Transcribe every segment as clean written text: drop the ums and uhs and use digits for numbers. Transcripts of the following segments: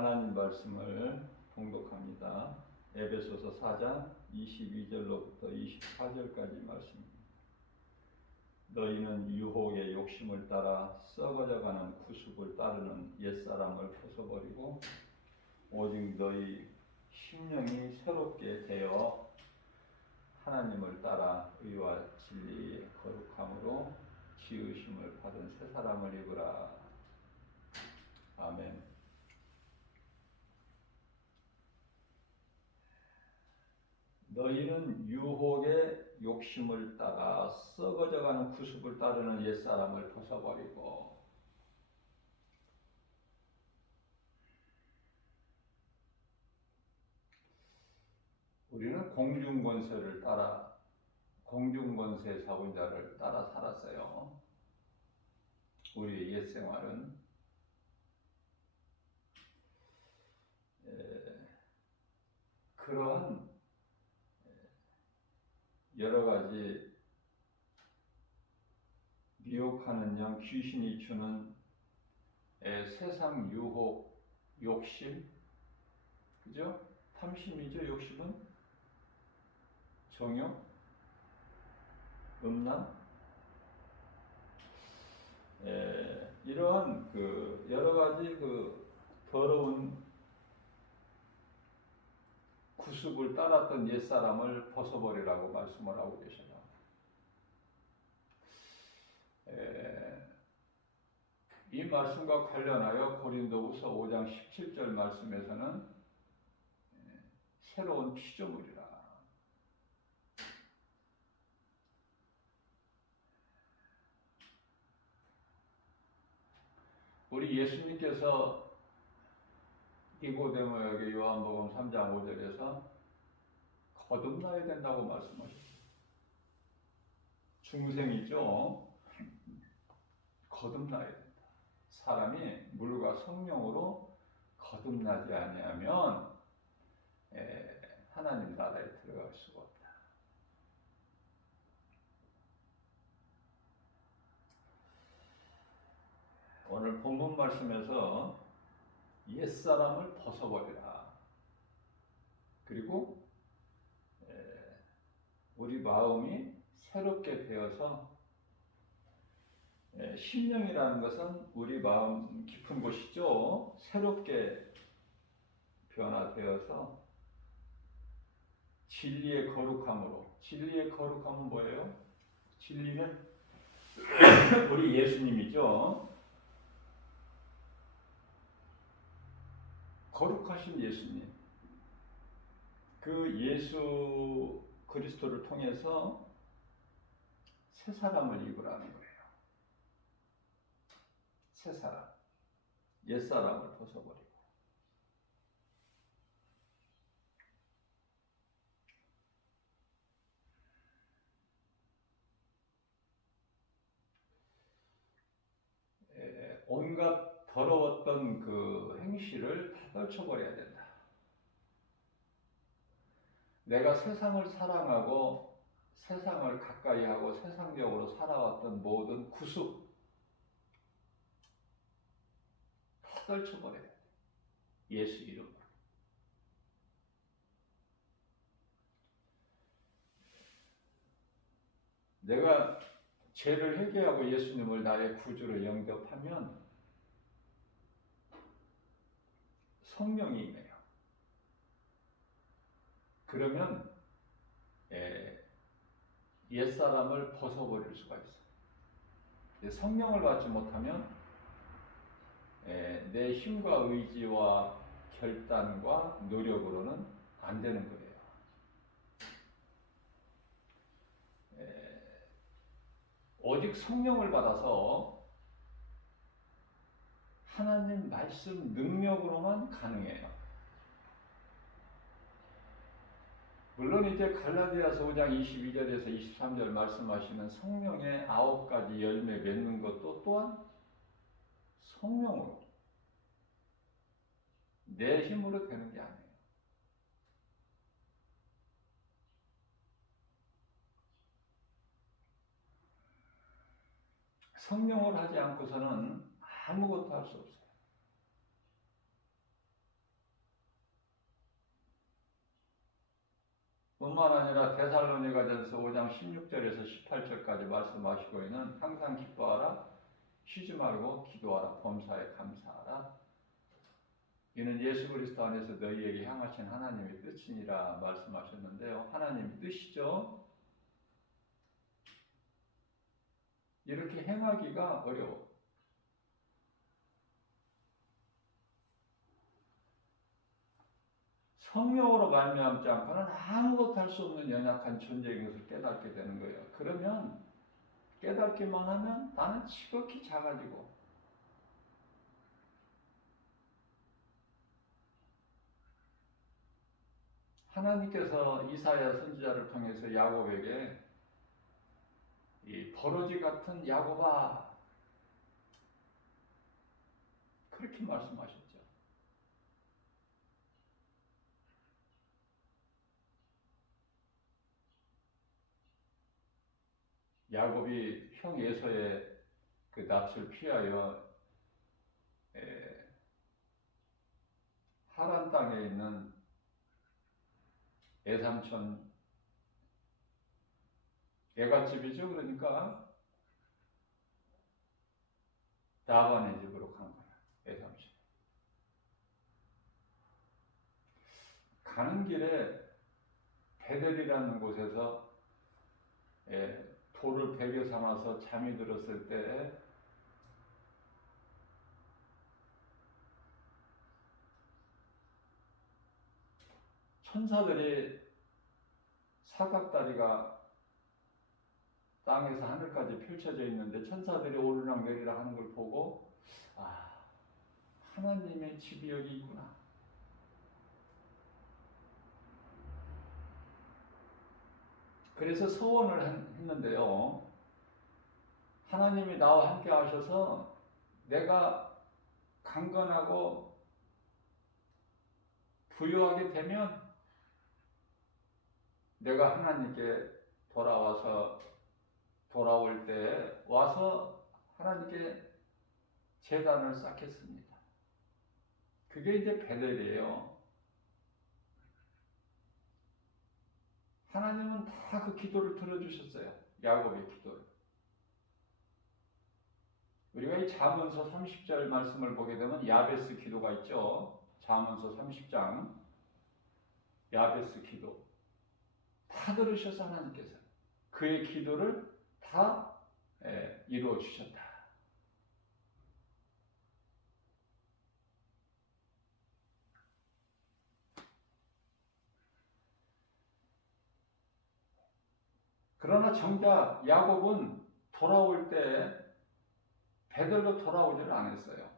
하나님 말씀을 봉독합니다. 에베소서 4장 22절로부터 24절까지 말씀입니다. 너희는 유혹의 욕심을 따라 썩어져가는 구습을 따르는 옛사람을 벗어버리고 오직 너희 심령이 새롭게 되어 하나님을 따라 의와 진리의 거룩함으로 지으심을 받은 새 사람을 입으라. 아멘. 너희는 유혹의 욕심을 따라 썩어져가는 구습을 따르는 옛사람을 벗어버리고 우리는 공중권세 잡은 자를 따라 살았어요. 우리의 옛 생활은 그러한 여러 가지 미혹하는 영 귀신이 주는 세상 유혹, 욕심, 그죠? 탐심이죠. 욕심은 정욕, 음란, 이러한 여러 가지 더러운 구습을 따랐던 옛사람을 벗어버리라고 말씀을 하고 계셔요. 이 말씀과 관련하여 고린도후서 5장 17절 말씀에서는 새로운 피조물이라. 우리 예수님께서 니고데모에게 요한복음 3장 5절에서 거듭나야 된다고 말씀하셨어요. 중생이죠. 거듭나야 된다. 사람이 물과 성령으로 거듭나지 아니하면 하나님 나라에 들어갈 수가 없다. 오늘 본문 말씀에서 옛사람을 벗어버리라. 그리고 우리 마음이 새롭게 되어서 심령이라는 것은 우리 마음 깊은 곳이죠. 새롭게 변화되어서 진리의 거룩함으로. 진리의 거룩함은 뭐예요? 진리는 우리 예수님이죠. 거룩하신 예수님. 그 예수 그리스도를 통해서 새 사람을 입으라는 거예요. 새 사람. 옛 사람을 벗어버리고. 온갖 더러웠던 그 행실을 다 떨쳐버려야 된다. 내가 세상을 사랑하고 세상을 가까이하고 세상적으로 살아왔던 모든 구습 다 떨쳐버려야 돼. 예수 이름으로. 내가 죄를 회개하고 예수님을 나의 구주로 영접하면 성령이 임해요. 그러면 옛사람을 벗어버릴 수가 있어요. 성령을 받지 못하면 내 힘과 의지와 결단과 노력으로는 안 되는 거예요. 오직 성령을 받아서 하나님 말씀 능력으로만 가능해요. 물론 이제 갈라디아서 5장 22절에서 23절 말씀하시는 성령의 9가지 열매 맺는 것도 또한 성령으로, 내 힘으로 되는 게 아니에요. 성령을 하지 않고서는 아무것도 할 수 없어요. 뿐만 아니라 데살로니가전서 5장 16절에서 18절까지 말씀하시고 있는 항상 기뻐하라, 쉬지 말고 기도하라, 범사에 감사하라. 이는 예수 그리스도 안에서 너희에게 향하신 하나님의 뜻이니라 말씀하셨는데요. 하나님의 뜻이죠. 이렇게 행하기가 어려워. 성령으로 말미암지 않고는 아무것도 할 수 없는 연약한 존재인 것을 깨닫게 되는 거예요. 그러면 깨닫기만 하면 나는 지극히 작아지고, 하나님께서 이사야 선지자를 통해서 야곱에게 이 버러지 같은 야곱아, 그렇게 말씀하셨죠. 야곱이 형 에서의 그 낯을 피하여 하란 땅에 있는 애삼촌, 애갓집이죠. 그러니까 라반의 집으로 간 거야. 애삼촌. 가는 길에 베델이라는 곳에서 돌을 베개 삼아서 잠이 들었을 때 천사들이 사각다리가 땅에서 하늘까지 펼쳐져 있는데 천사들이 오르락 내리락 하는 걸 보고, 아, 하나님의 집이 여기 있구나. 그래서 소원을 했는데요. 하나님이 나와 함께 하셔서 내가 강건하고 부유하게 되면 내가 하나님께 돌아올 때 와서 하나님께 제단을 쌓겠습니다. 그게 이제 베델이에요. 하나님은 다 그 기도를 들어주셨어요. 야곱의 기도를. 우리가 이 잠언서 30절 말씀을 보게 되면 야베스 기도가 있죠. 잠언서 30장 야베스 기도. 다 들으셔서 하나님께서 그의 기도를 다 이루어 주셨다. 그러나 정작 야곱은 돌아올 때 베들로 돌아오지를 않았어요.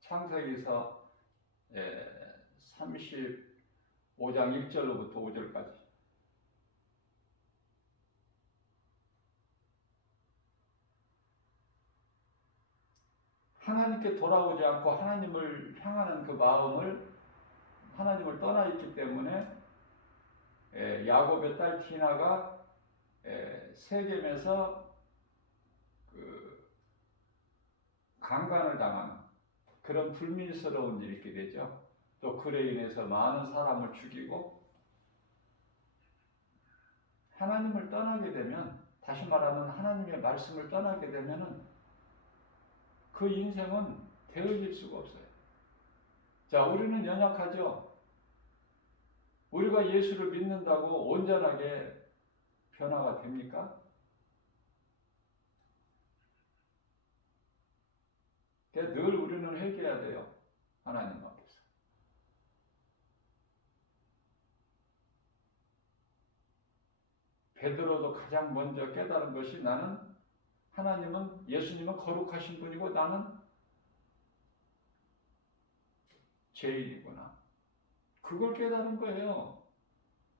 창세기서 35장 1절로부터 5절까지. 하나님께 돌아오지 않고 하나님을 향하는 그 마음을, 하나님을 떠나 있기 때문에 야곱의 딸 디나가 세겜에서 그 강간을 당하는 그런 불미스러운 일이 있게 되죠. 또 그로 인해서 많은 사람을 죽이고, 하나님을 떠나게 되면, 다시 말하면 하나님의 말씀을 떠나게 되면은 그 인생은 되어질 수가 없어요. 자, 우리는 연약하죠. 우리가 예수를 믿는다고 온전하게 변화가 됩니까? 늘 우리는 회개해야 돼요. 하나님 앞에서. 베드로도 가장 먼저 깨달은 것이, 나는 하나님은, 예수님은 거룩하신 분이고 나는 죄인이구나. 그걸 깨달은 거예요.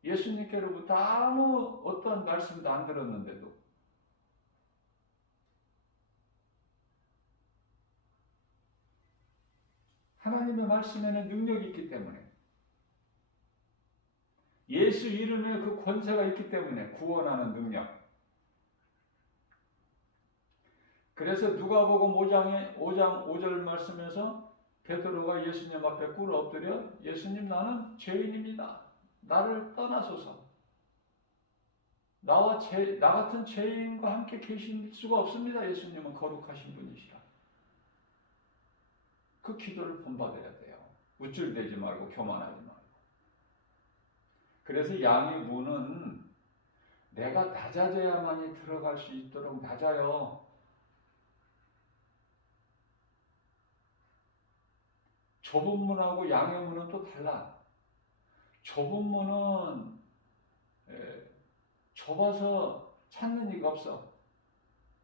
예수님께로부터 아무 어떠한 말씀도 안 들었는데도. 하나님의 말씀에는 능력이 있기 때문에, 예수 이름에 그 권세가 있기 때문에, 구원하는 능력. 그래서 누가복음 5장 5절 말씀에서 베드로가 예수님 앞에 꿇어 엎드려, 예수님, 나는 죄인입니다. 나를 떠나소서. 나 같은 죄인과 함께 계실 수가 없습니다. 예수님은 거룩하신 분이시라. 그 기도를 본받아야 돼요. 우쭐대지 말고 교만하지 말고. 그래서 양의 문은 내가 낮아져야만이 들어갈 수 있도록 낮아요. 좁은 문하고 양의 문은 또 달라. 좁은 문은 좁아서 찾는 이가 없어.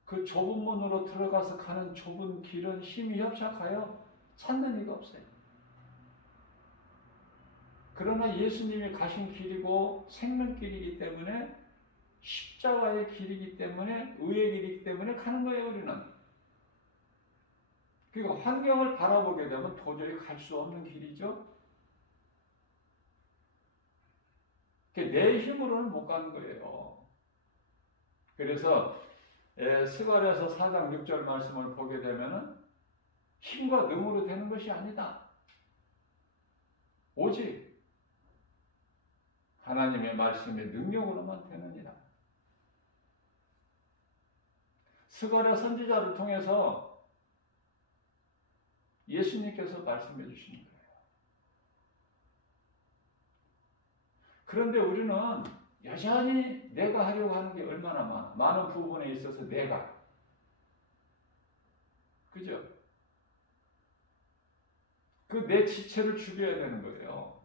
그 좁은 문으로 들어가서 가는 좁은 길은 힘이 협착하여 찾는 이가 없어요. 그러나 예수님이 가신 길이고 생명길이기 때문에 십자가의 길이기 때문에 의의 길이기 때문에 가는 거예요. 우리는. 그리고 환경을 바라보게 되면 도저히 갈 수 없는 길이죠. 내 힘으로는 못 가는 거예요. 그래서 스가랴서 4장 6절 말씀을 보게 되면은 힘과 능으로 되는 것이 아니다. 오직 하나님의 말씀의 능력으로만 되느니라. 스가랴 선지자를 통해서 예수님께서 말씀해 주신 거예요. 그런데 우리는 여전히 내가 하려고 하는 게 얼마나 많아. 많은 부분에 있어서 내가. 그죠? 그 내 지체를 죽여야 되는 거예요.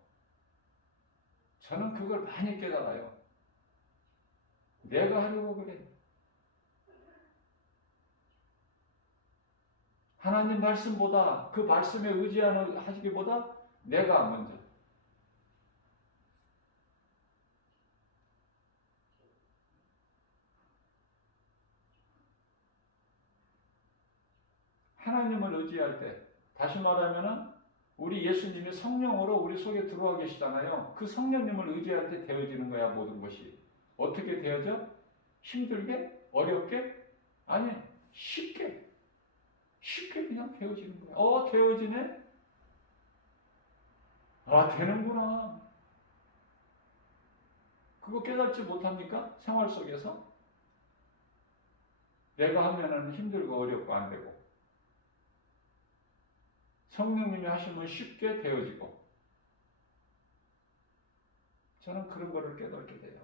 저는 그걸 많이 깨달아요. 내가 하려고 그래. 하나님 말씀보다 그 말씀에 의지하기보다 내가 먼저. 하나님을 의지할 때, 다시 말하면은 우리 예수님이 성령으로 우리 속에 들어와 계시잖아요. 그 성령님을 의지할 때 되어지는 거야, 모든 것이. 어떻게 되어져? 힘들게? 어렵게? 아니, 쉽게. 쉽게 그냥 되어지는 거야. 되어지네? 되는구나. 그거 깨닫지 못합니까? 생활 속에서? 내가 하면은 힘들고 어렵고 안 되고. 성령님이 하시면 쉽게 되어지고. 저는 그런 거를 깨닫게 돼요.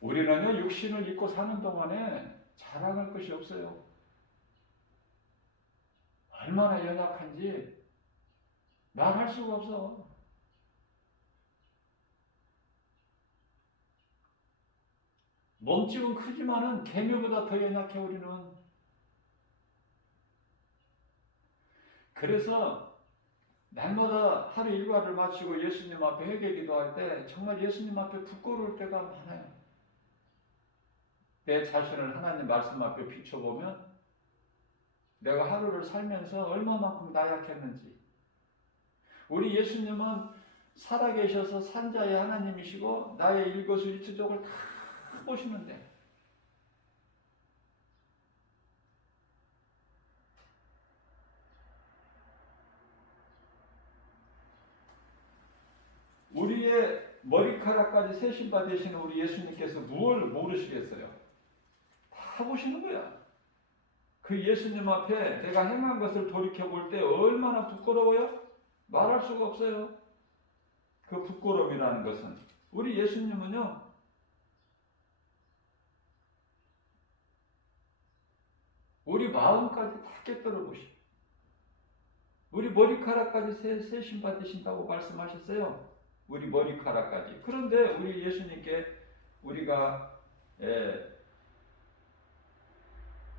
우리는요, 육신을 입고 사는 동안에 자랑할 것이 없어요. 얼마나 연약한지 말할 수가 없어. 몸집은 크지만은 개미보다 더 연약해, 우리는. 그래서 날마다 하루 일과를 마치고 예수님 앞에 회개 기도할 때 정말 예수님 앞에 부끄러울 때가 많아요. 내 자신을 하나님 말씀 앞에 비춰보면 내가 하루를 살면서 얼마만큼 나약했는지. 우리 예수님은 살아계셔서 산자의 하나님이시고 나의 일거수일투족을 다 보시는데 우리의 머리카락까지 세신바 되시는 우리 예수님께서 무엇을 모르시겠어요? 다 보시는 거야. 그 예수님 앞에 내가 행한 것을 돌이켜볼 때 얼마나 부끄러워요? 말할 수가 없어요. 그 부끄러움이라는 것은. 우리 예수님은요, 우리 마음까지 다 깨뜨려 보시고, 우리 머리카락까지 세신 받으신다고 말씀하셨어요. 우리 머리카락까지. 그런데 우리 예수님께 우리가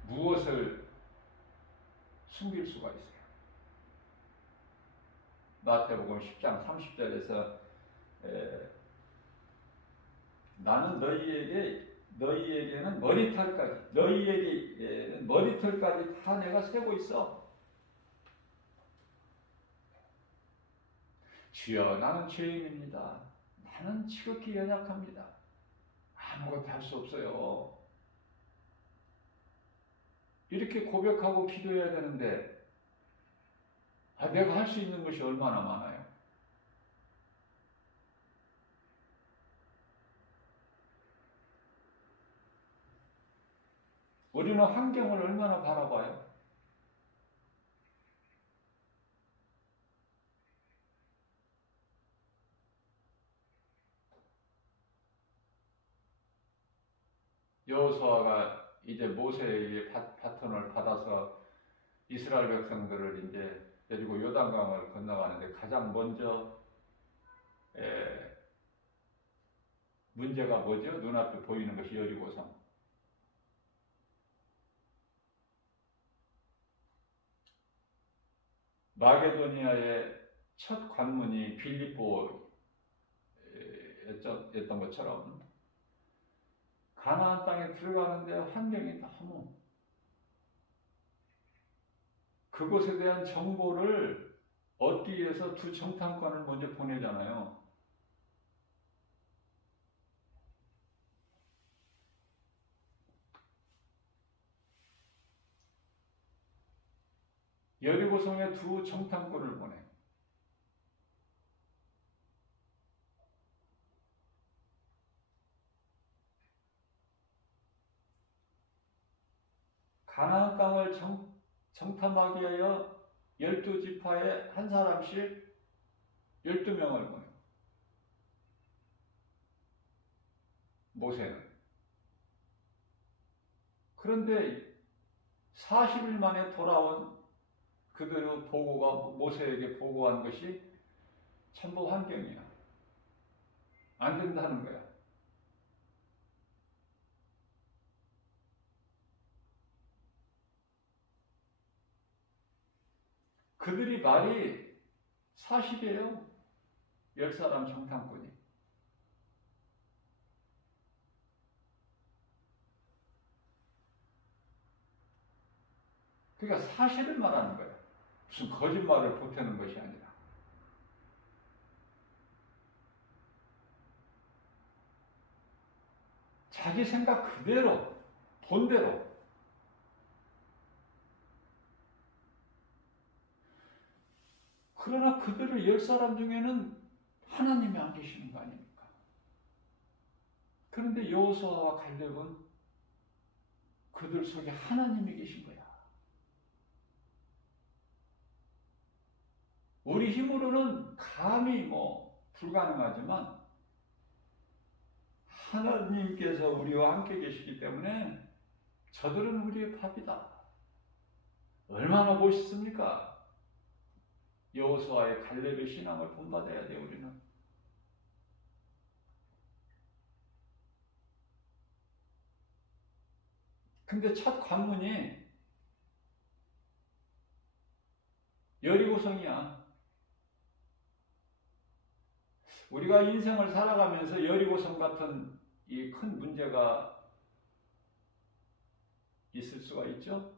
무엇을 숨길 수가 있어요? 마태복음 10장 30절에서 나는 너희에게는 너희에게는 머리털까지 다 내가 세고 있어. 주여, 나는 죄인입니다. 나는 지극히 연약합니다. 아무것도 할 수 없어요. 이렇게 고백하고 기도해야 되는데 내가 할 수 있는 것이 얼마나 많아요. 우리는 환경을 얼마나 바라봐요? 여호수아가 이제 모세에게 바톤을 받아서 이스라엘 백성들을 이제 데리고 요단강을 건너가는데 가장 먼저 문제가 뭐죠? 눈앞에 보이는 것이 여리고성. 마게도니아의 첫 관문이 빌립보였던 것처럼 가나안 땅에 들어가는데 환경이 너무 그곳에 대한 정보를 얻기 위해서 두 정탐관을 먼저 보내잖아요. 여리고성에 두 정탐꾼을 보내. 가나안 땅을 정탐하기 위하여 12지파에 한 사람씩 12명을 보내. 모세는. 그런데 40일 만에 돌아온 그들의 보고가 모세에게 보고한 것이 전부 환경이야. 안 된다는 거야. 그들이 말이 사실이에요. 10사람 정탐꾼이. 그러니까 사실을 말하는 거야. 무슨 거짓말을 보태는 것이 아니라. 자기 생각 그대로, 본대로. 그러나 그들의 10사람 중에는 하나님이 안 계시는 거 아닙니까? 그런데 여호수아와 갈렙은 그들 속에 하나님이 계신 거야. 우리 힘으로는 감히 불가능하지만 하나님께서 우리와 함께 계시기 때문에 저들은 우리의 밥이다. 얼마나 멋있습니까? 여호수아의 갈렙의 신앙을 본받아야 돼 우리는. 근데 첫 관문이 여리고성이야. 우리가 인생을 살아가면서 여리고성 같은 이 큰 문제가 있을 수가 있죠.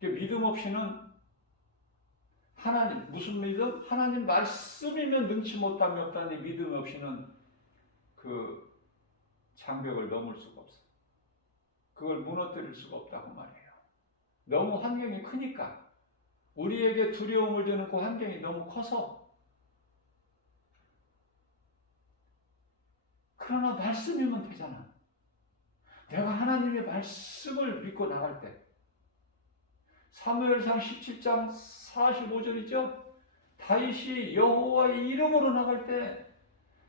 믿음 없이는 하나님, 무슨 믿음? 하나님 말씀이면 능치 못함이 없다니 믿음 없이는 그 장벽을 넘을 수가 없어. 그걸 무너뜨릴 수가 없다고 말해요. 너무 환경이 크니까. 우리에게 두려움을 주는 그 환경이 너무 커서. 그러나 말씀이면 되잖아. 내가 하나님의 말씀을 믿고 나갈 때. 사무엘상 17장 45절이죠. 다윗이 여호와의 이름으로 나갈 때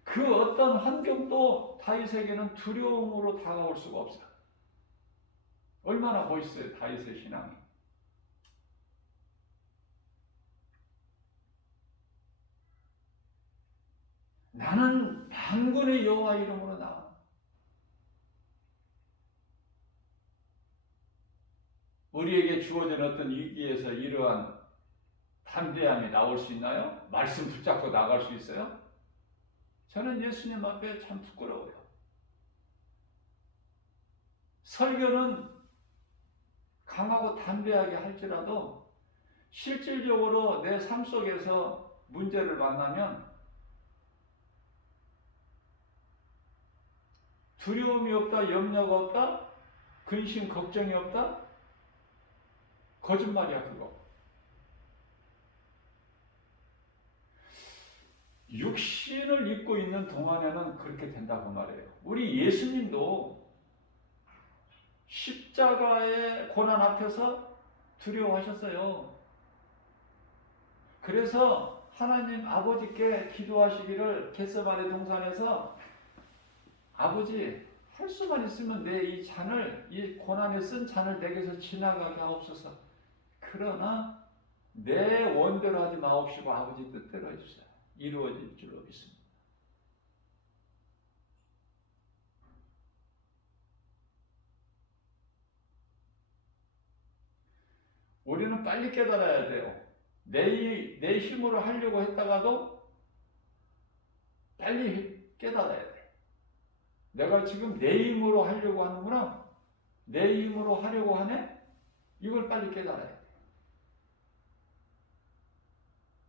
그 어떤 환경도 다윗에게는 두려움으로 다가올 수가 없어요. 얼마나 멋있어요, 다윗의 신앙이. 나는 만군의 여호와 이름으로 나가. 우리에게 주어진 어떤 위기에서 이러한 담대함이 나올 수 있나요? 말씀 붙잡고 나갈 수 있어요? 저는 예수님 앞에 참 부끄러워요. 설교는 강하고 담대하게 할지라도 실질적으로 내 삶 속에서 문제를 만나면 두려움이 없다, 염려가 없다, 근심, 걱정이 없다? 거짓말이야, 그거. 육신을 입고 있는 동안에는 그렇게 된다고 말해요. 우리 예수님도 십자가의 고난 앞에서 두려워하셨어요. 그래서 하나님 아버지께 기도하시기를 겟세마네 동산에서 아버지 할 수만 있으면 내 이 잔을, 이 고난에 쓴 잔을 내게서 지나가게 하옵소서. 그러나 내 원대로 하지 마옵시고 아버지 뜻대로 해주세요. 이루어질 줄로 믿습니다. 우리는 빨리 깨달아야 돼요. 내 힘으로 하려고 했다가도 빨리 깨달아야 돼. 내가 지금 내 힘으로 하려고 하는구나. 내 힘으로 하려고 하네? 이걸 빨리 깨달아야 돼.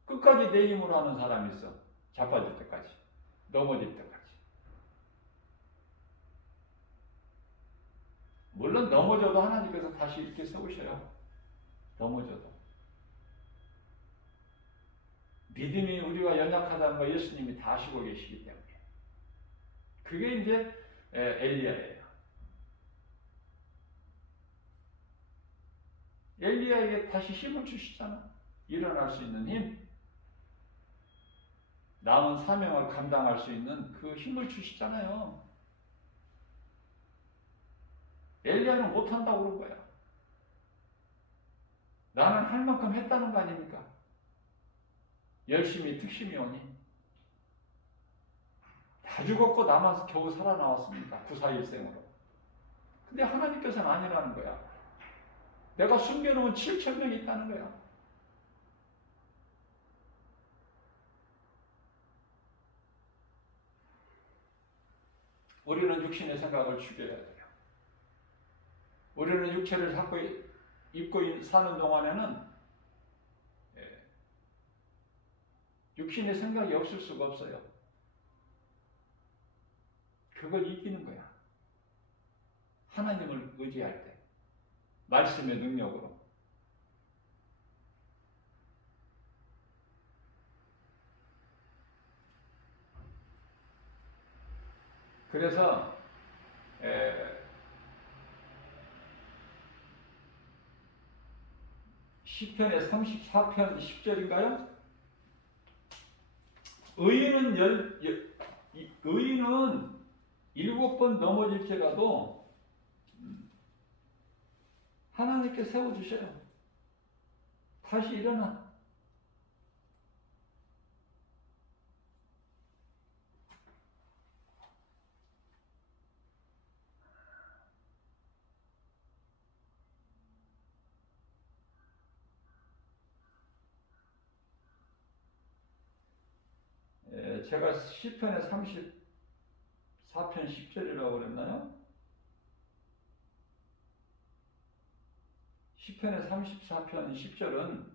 끝까지 내 힘으로 하는 사람이 있어. 자빠질 때까지. 넘어질 때까지. 물론 넘어져도 하나님께서 다시 이렇게 세우셔요. 넘어져도. 믿음이 우리가 연약하다는 거 예수님이 다 아시고 계시기 때문에. 그게 이제 엘리야예요. 엘리야에게 다시 힘을 주시잖아. 일어날 수 있는 힘. 남은 사명을 감당할 수 있는 그 힘을 주시잖아요. 엘리야는 못한다고 그런 거야. 나는 할 만큼 했다는 거 아닙니까? 열심히 특심이 오니. 다 죽었고 나만 겨우 살아나왔습니다. 구사일생으로. 근데 하나님께서는 아니라는 거야. 내가 숨겨놓은 7,000명이 있다는 거야. 우리는 육신의 생각을 죽여야 돼요. 우리는 육체를 자꾸 입고 사는 동안에는 육신의 생각이 없을 수가 없어요. 그걸 이기는 거야. 하나님을 의지할 때. 말씀의 능력으로. 그래서 시편의 34편 10절인가요? 의인은 7번 넘어질지라도 하나님께 세워주셔요. 다시 일어나. 제가 시편의 34편 10절이라고 그랬나요? 시편의 34편 10절은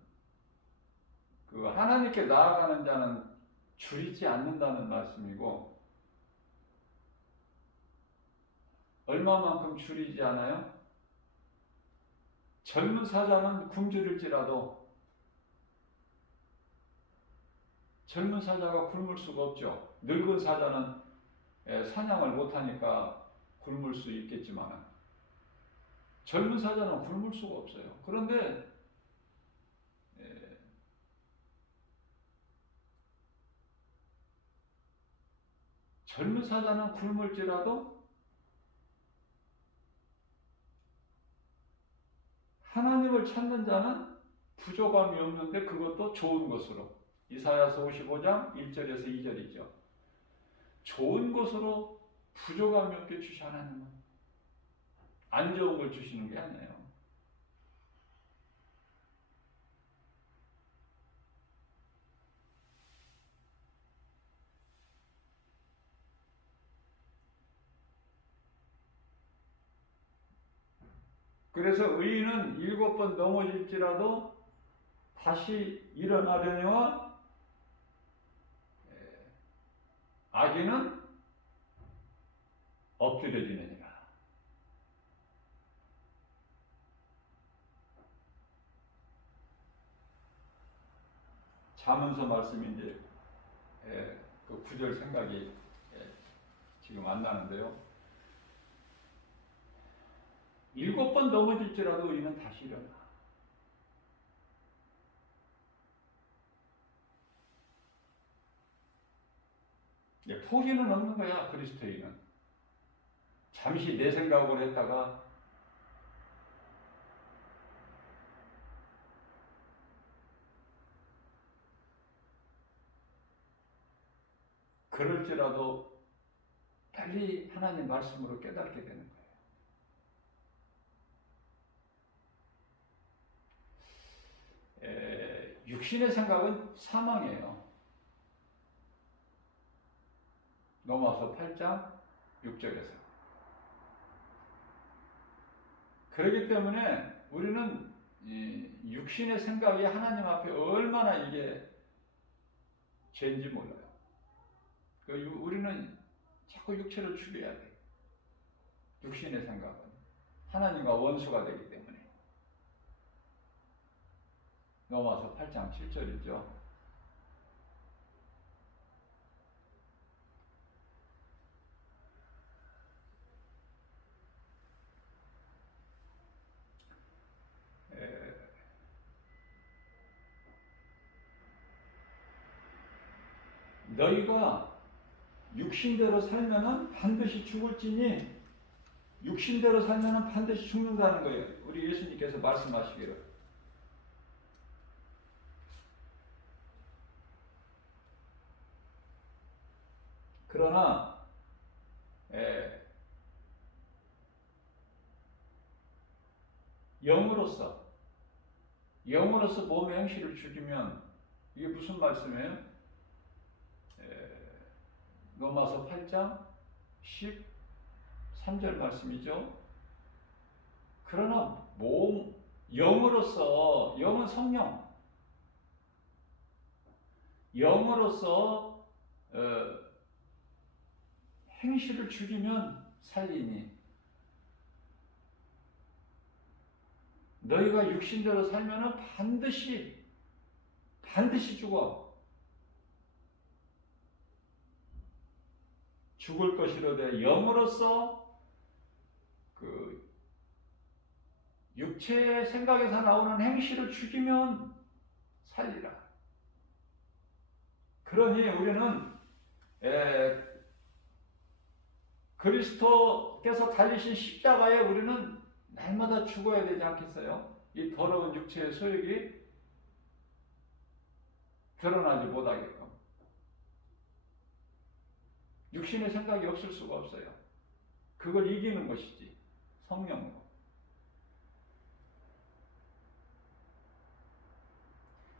그 하나님께 나아가는 자는 줄이지 않는다는 말씀이고, 얼마만큼 줄이지 않아요? 젊은 사자는 굶주릴지라도 젊은 사자가 굶을 수가 없죠. 늙은 사자는 사냥을 못하니까 굶을 수 있겠지만 젊은 사자는 굶을 수가 없어요. 그런데 젊은 사자는 굶을지라도 하나님을 찾는 자는 부족함이 없는데 그것도 좋은 것으로. 이사야서 55장 1절에서 2절이죠. 좋은 것으로 부족함이 없게 주시 하나님은. 안 좋은 걸 주시는 게 아니에요. 그래서 의인은 7번 넘어질지라도 다시 일어나려니와 악인은 엎드려지느니라. 잠언서 말씀인데 그 구절 생각이 지금 안 나는데요. 7번 넘어질지라도 우리는 다시 일어나. 포기는 없는 거야, 그리스도인은. 잠시 내 생각으로 했다가 그럴지라도 빨리 하나님 말씀으로 깨닫게 되는 거예요. 육신의 생각은 사망이에요. 로마서 8장 6절에서. 그렇기 때문에 우리는 육신의 생각이 하나님 앞에 얼마나 이게 죄인지 몰라요. 우리는 자꾸 육체를 죽여야 돼. 육신의 생각은 하나님과 원수가 되기 때문에. 로마서 8장 7절이죠. 너희가 육신대로 살면은 반드시 죽을지니 육신대로 살면은 반드시 죽는다는 거예요. 우리 예수님께서 말씀하시기를. 그러나 영으로서 몸의 행실을 죽이면 이게 무슨 말씀이에요? 로마서 8장 13절 말씀이죠. 그러나 영으로서, 영은 성령, 영으로서 행실을 죽이면 살리니 너희가 육신대로 살면은 반드시 죽어. 죽을 것이로되 영으로서 그 육체의 생각에서 나오는 행실을 죽이면 살리라. 그러니 우리는 그리스도께서 달리신 십자가에 우리는 날마다 죽어야 되지 않겠어요? 이 더러운 육체의 소욕이 드러나지 못하게끔. 육신의 생각이 없을 수가 없어요. 그걸 이기는 것이지, 성령으로.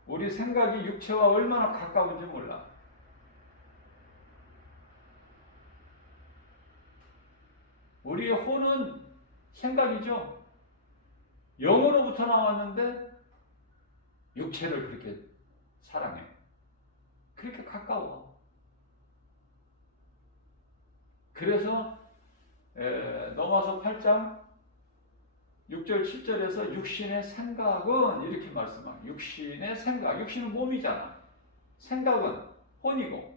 우리 생각이 육체와 얼마나 가까운지 몰라. 우리의 혼은 생각이죠. 영으로부터 나왔는데 육체를 그렇게 사랑해. 그렇게 가까워. 그래서 로마서 8장 6절 7절에서 육신의 생각은 이렇게 말씀합니다. 육신의 생각, 육신은 몸이잖아. 생각은 혼이고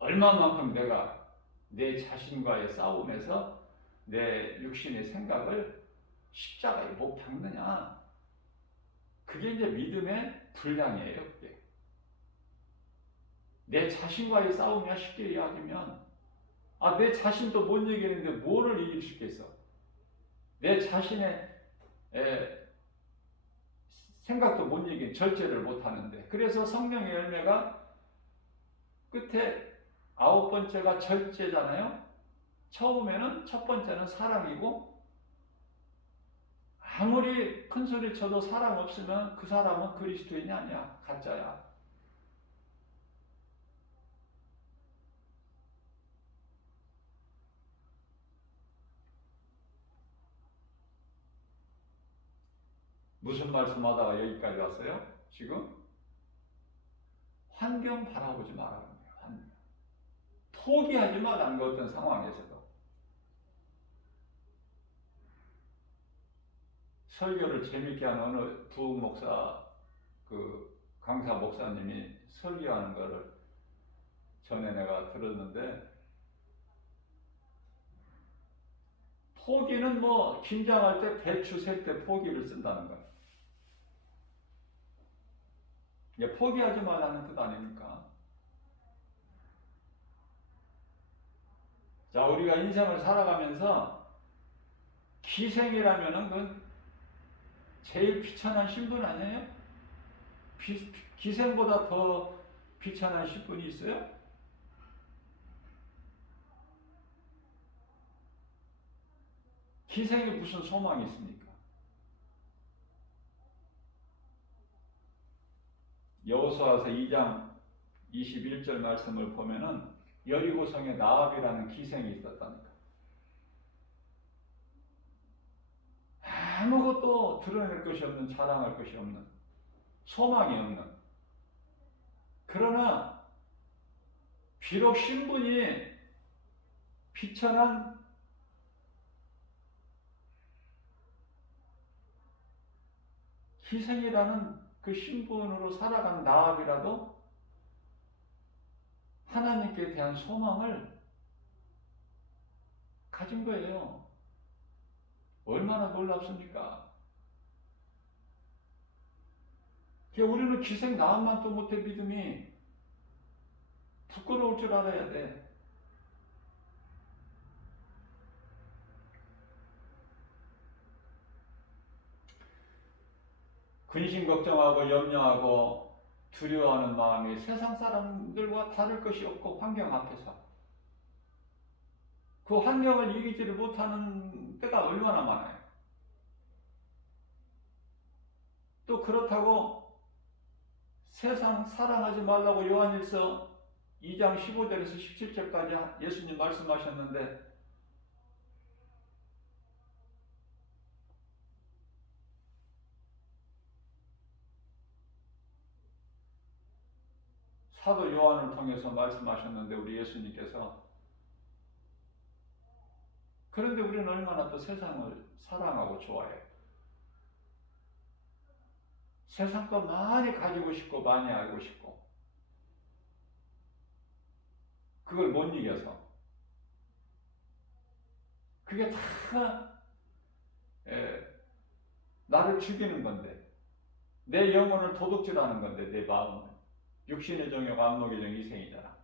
얼마만큼 내가 내 자신과의 싸움에서 내 육신의 생각을 십자가에 못 박느냐. 그게 이제 믿음의 분량이에요. 그게. 내 자신과의 싸움이야. 쉽게 이야기하면 내 자신도 못 이기는데 뭐를 이길 수 있겠어. 내 자신의 생각도 못 이긴 절제를 못 하는데. 그래서 성령의 열매가 끝에 9번째가 절제잖아요. 처음에는 첫 번째는 사랑이고 아무리 큰 소리 쳐도 사랑 없으면 그 사람은 그리스도인이 아니야. 가짜야. 무슨 말씀하다가 여기까지 왔어요? 지금 환경 바라보지 말라는 거예요. 환경. 포기하지 말라는 거. 어떤 상황에서도. 설교를 재밌게 하는 어느 부흥 목사, 강사 목사님이 설교하는 거를 전에 내가 들었는데 포기는 뭐 김장할 때 배추 셀 때 포기를 쓴다는 거예요. 이게 포기하지 말라는 뜻 아닙니까? 자, 우리가 인생을 살아가면서 기생이라면은 그건 제일 비천한 신분 아니에요? 기생보다 더 비천한 신분이 있어요? 기생이 무슨 소망이 있습니까? 여호수아서 2장 21절 말씀을 보면은 여리고성에 나압이라는 기생이 있었다니까. 아무것도 드러낼 것이 없는, 자랑할 것이 없는, 소망이 없는. 그러나 비록 신분이 비천한 희생이라는 그 신분으로 살아간 나압이라도 하나님께 대한 소망을 가진 거예요. 얼마나 놀랍습니까? 우리는 기생 나압만 또 못해 믿음이 부끄러울 줄 알아야 돼. 근심 걱정하고 염려하고 두려워하는 마음이 세상 사람들과 다를 것이 없고 환경 앞에서 그 환경을 이기지를 못하는 때가 얼마나 많아요. 또 그렇다고 세상 사랑하지 말라고 요한일서 2장 15절에서 17절까지 예수님 말씀하셨는데 사도 요한을 통해서 말씀하셨는데 우리 예수님께서 그런데 우리는 얼마나 또 세상을 사랑하고 좋아해요. 세상 거 많이 가지고 싶고 많이 알고 싶고 그걸 못 이겨서 그게 다 나를 죽이는 건데 내 영혼을 도둑질하는 건데 내 마음을 육신의 정욕, 안목의 정, 이생이잖아.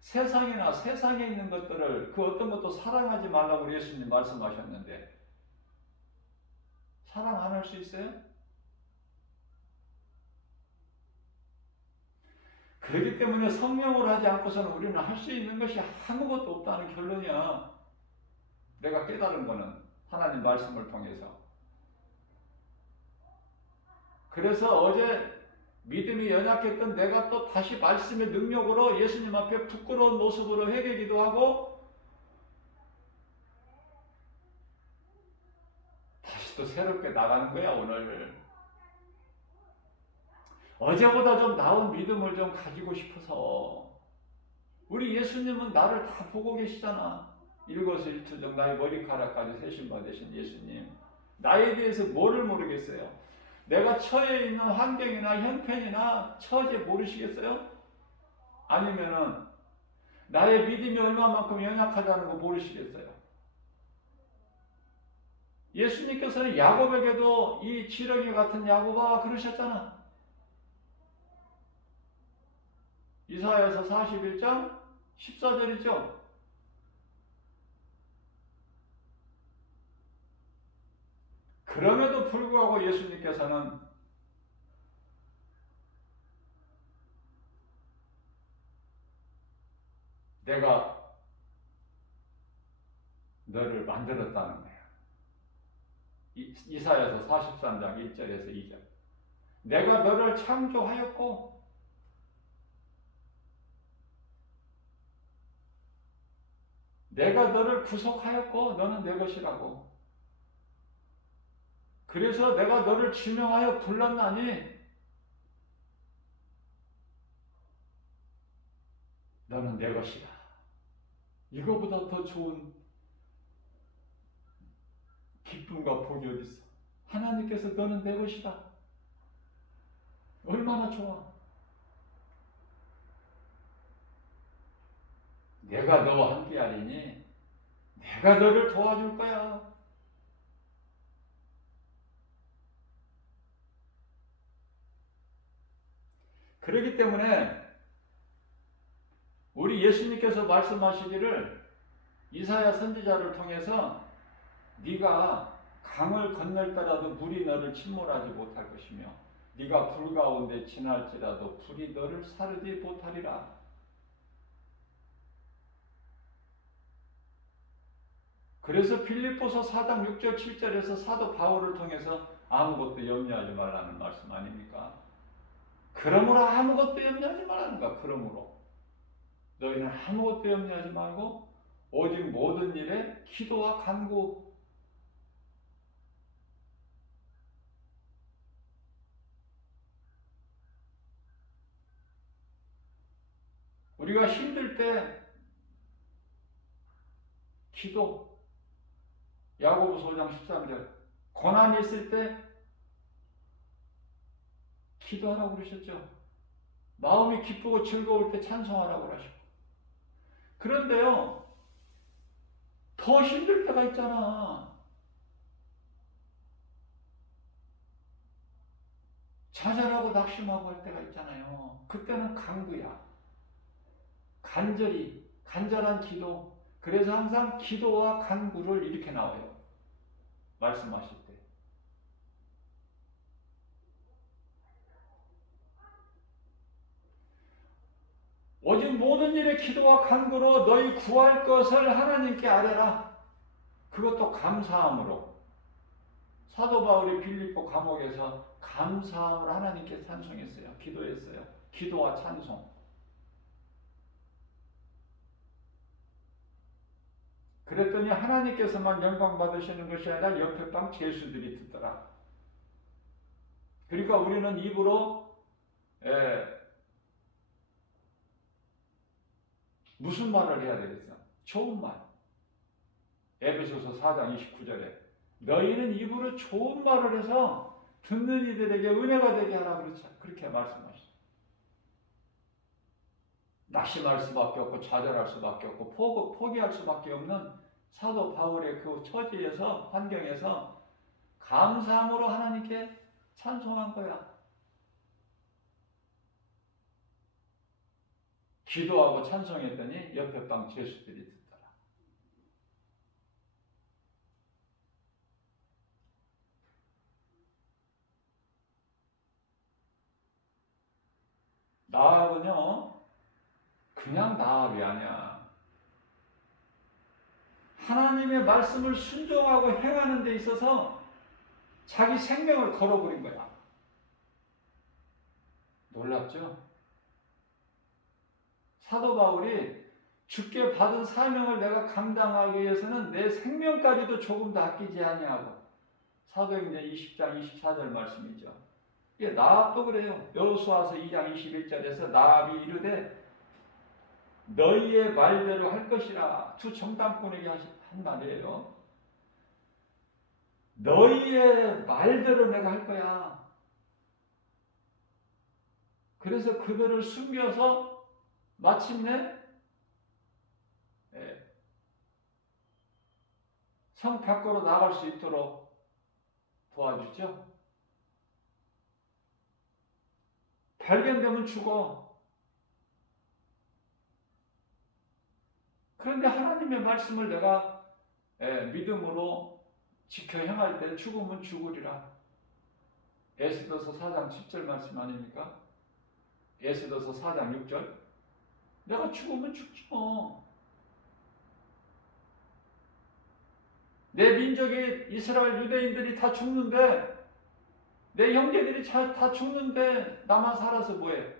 세상이나 세상에 있는 것들을 그 어떤 것도 사랑하지 말라고 우리 예수님 말씀하셨는데 사랑 안 할 수 있어요? 그렇기 때문에 성령으로 하지 않고서는 우리는 할 수 있는 것이 아무것도 없다는 결론이야. 내가 깨달은 거는 하나님 말씀을 통해서. 그래서 어제 믿음이 연약했던 내가 또 다시 말씀의 능력으로 예수님 앞에 부끄러운 모습으로 회개기도 하고 다시 또 새롭게 나가는 거야. 오늘 어제보다 좀 나은 믿음을 좀 가지고 싶어서 우리 예수님은 나를 다 보고 계시잖아. 일거수일투족 나의 머리카락까지 세신 받으신 예수님 나에 대해서 뭐를 모르겠어요? 내가 처해 있는 환경이나 형편이나 처지 모르시겠어요? 아니면은 나의 믿음이 얼마만큼 연약하다는 거 모르시겠어요? 예수님께서는 야곱에게도 이 지렁이 같은 야곱아 그러셨잖아. 이사야서 41장 14절이죠. 그럼에도 불구하고 예수님께서는 내가 너를 만들었다는 거예요. 이사야서 43장 1절에서 2절. 내가 너를 창조하였고 내가 너를 구속하였고 너는 내 것이라고. 그래서 내가 너를 지명하여 불렀나니 너는 내 것이다. 이거보다 더 좋은 기쁨과 복이 어디 있어? 하나님께서 너는 내 것이다. 얼마나 좋아. 내가 너와 함께하리니 내가 너를 도와줄 거야. 그렇기 때문에 우리 예수님께서 말씀하시기를 이사야 선지자를 통해서 네가 강을 건널 때라도 물이 너를 침몰하지 못할 것이며 네가 불 가운데 지날지라도 불이 너를 사르지 못하리라. 그래서 빌립보서 4장 6절 7절에서 사도 바울을 통해서 아무것도 염려하지 말라는 말씀 아닙니까? 그러므로 아무것도 염려하지 말라는 거야. 그러므로 너희는 아무것도 염려하지 말고 오직 모든 일에 기도와 간구. 우리가 힘들 때 기도. 야고보서 5장 13절 고난이 있을 때 기도하라고 그러셨죠. 마음이 기쁘고 즐거울 때 찬송하라고 그러셨고. 그런데요, 더 힘들 때가 있잖아. 좌절하고 낙심하고 할 때가 있잖아요. 그때는 간구야. 간절히, 간절한 기도. 그래서 항상 기도와 간구를 이렇게 나와요. 말씀하실 때. 오직 모든 일에 기도와 간구로 너희 구할 것을 하나님께 아뢰라. 그것도 감사함으로. 사도 바울이 빌립보 감옥에서 감사함을 하나님께 찬송했어요. 기도했어요. 기도와 찬송. 그랬더니 하나님께서만 영광 받으시는 것이 아니라 옆에 방 죄수들이 듣더라. 그러니까 우리는 입으로 무슨 말을 해야 되겠어? 좋은 말. 에베소서 4장 29절에 너희는 입으로 좋은 말을 해서 듣는 이들에게 은혜가 되게 하라. 그렇죠? 그렇게 말씀하시죠. 낙심할 수밖에 없고 좌절할 수밖에 없고 포기할 수밖에 없는 사도 바울의 그 처지에서 환경에서 감사함으로 하나님께 찬송한 거야. 기도하고 찬송했더니 옆에 방 죄수들이 듣더라. 나하고는요, 그냥 나합이 아니야. 하나님의 말씀을 순종하고 행하는 데 있어서 자기 생명을 걸어버린 거야. 놀랍죠? 사도 바울이 주께 받은 사명을 내가 감당하기 위해서는 내 생명까지도 조금 더 아끼지 아니하고. 사도행전 20장 24절 말씀이죠. 이게 나합도 그래요. 여호수아서 2장 21절에서 나합이 이르되 너희의 말대로 할 것이라. 두 정탐꾼에게 한 말이에요. 너희의 말대로 내가 할 거야. 그래서 그들을 숨겨서 마침내 성 밖으로 나갈 수 있도록 도와주죠. 발견되면 죽어. 그런데 하나님의 말씀을 내가 믿음으로 지켜 행할 때 죽으면 죽으리라. 에스더서 4장 10절 말씀 아닙니까? 에스더서 4장 6절 내가 죽으면 죽지 뭐. 내 민족이 이스라엘 유대인들이 다 죽는데 내 형제들이 다 죽는데 나만 살아서 뭐해?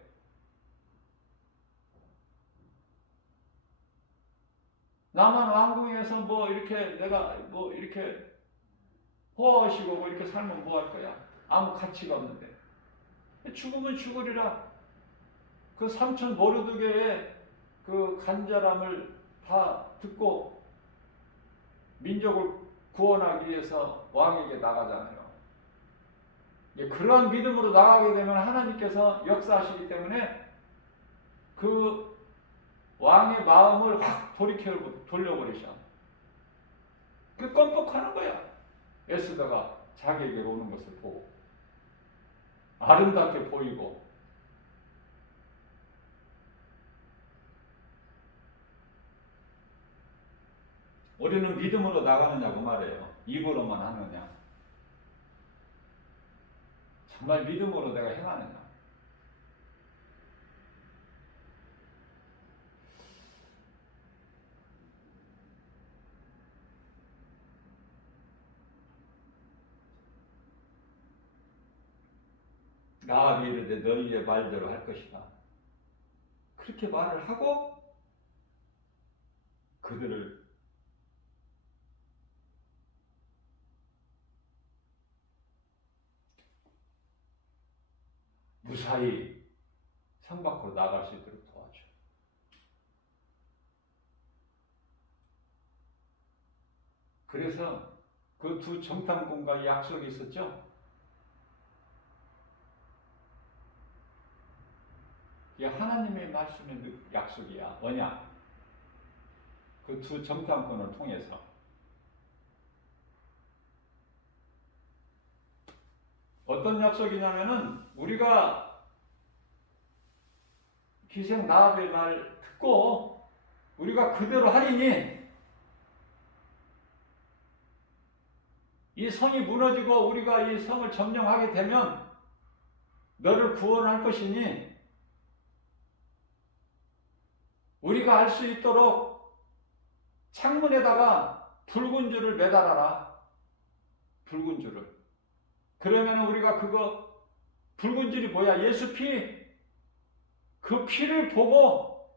나만 왕궁에서 뭐 이렇게 내가 뭐 이렇게 호화하시고 뭐 이렇게 살면 뭐 할 거야? 아무 가치가 없는데. 죽으면 죽으리라. 그 삼촌 모르드게의 그 간절함을 다 듣고 민족을 구원하기 위해서 왕에게 나가잖아요. 그러한 믿음으로 나가게 되면 하나님께서 역사하시기 때문에 그 왕의 마음을 확 돌려버리셔. 그 껌뻑하는 거야. 에스더가 자기에게 오는 것을 보고 아름답게 보이고 우리는 믿음으로 나가느냐고 말해요. 입으로만 하느냐. 정말 믿음으로 내가 행하느냐. 라합이 이르되 너희의 말대로 할 것이다. 그렇게 말을 하고 그들을 무사히 성 밖으로 나갈 수 있도록 도와줘. 그래서 그 두 정탐꾼과 약속이 있었죠. 이게 하나님의 말씀의 약속이야. 언약. 그 두 정탐꾼을 통해서. 어떤 약속이냐면은 우리가 기생 라합의 말 듣고 우리가 그대로 하리니 이 성이 무너지고 우리가 이 성을 점령하게 되면 너를 구원할 것이니 우리가 알 수 있도록 창문에다가 붉은 줄을 매달아라. 붉은 줄을. 그러면 우리가 그거 붉은 줄이 뭐야? 예수 피. 그 피를 보고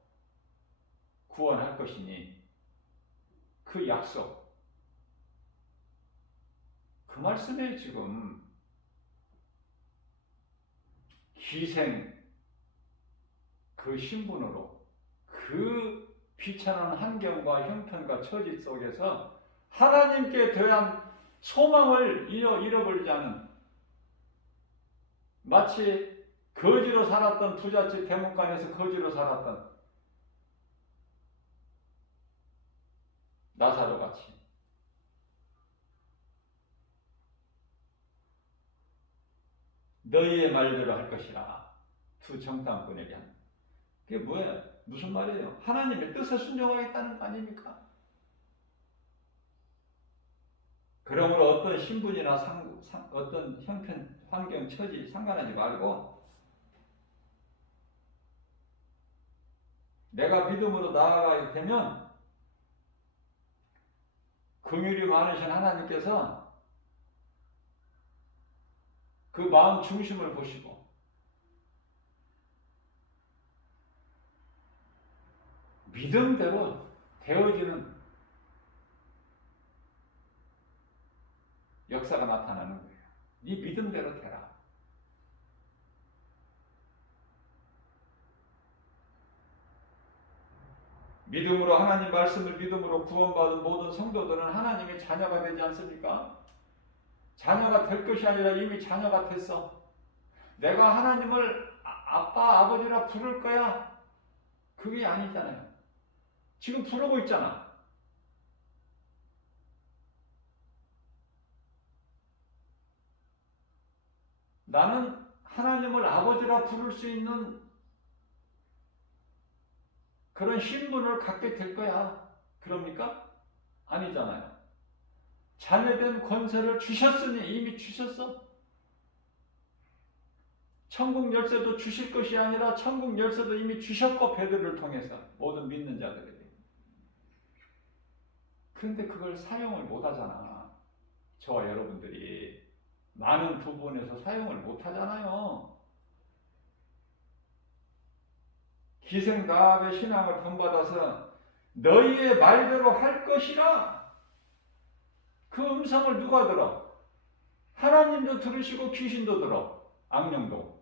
구원할 것이니 그 약속. 그 말씀에 지금 기생 그 신분으로 그 비천한 환경과 형편과 처지 속에서 하나님께 대한 소망을 잃어버리지 않은 마치 거지로 살았던 부잣집 대문간에서 거지로 살았던 나사로 같이 너희의 말대로 할 것이라 두 정탐꾼에게 한. 그게 뭐야? 무슨 말이에요? 하나님의 뜻에 순종하겠다는 거 아닙니까? 그러므로 어떤 신분이나 어떤 형편, 환경, 처지 상관하지 말고 내가 믿음으로 나아가게 되면 긍휼이 많으신 하나님께서 그 마음 중심을 보시고 믿음대로 되어지는 역사가 나타나는 거예요. 네 믿음대로 되라. 믿음으로 하나님 말씀을 믿음으로 구원받은 모든 성도들은 하나님의 자녀가 되지 않습니까? 자녀가 될 것이 아니라 이미 자녀가 됐어. 내가 하나님을 아빠, 아버지라 부를 거야. 그게 아니잖아요. 지금 부르고 있잖아. 나는 하나님을 아버지라 부를 수 있는 그런 신분을 갖게 될 거야. 그럽니까? 아니잖아요. 자녀된 권세를 주셨으니 이미 주셨어. 천국 열쇠도 주실 것이 아니라 천국 열쇠도 이미 주셨고 베드로를 통해서 모든 믿는 자들에게. 그런데 그걸 사용을 못하잖아. 저와 여러분들이 많은 부분에서 사용을 못하잖아요. 기생 라합의 신앙을 본받아서 너희의 말대로 할 것이라. 그 음성을 누가 들어? 하나님도 들으시고 귀신도 들어. 악령도.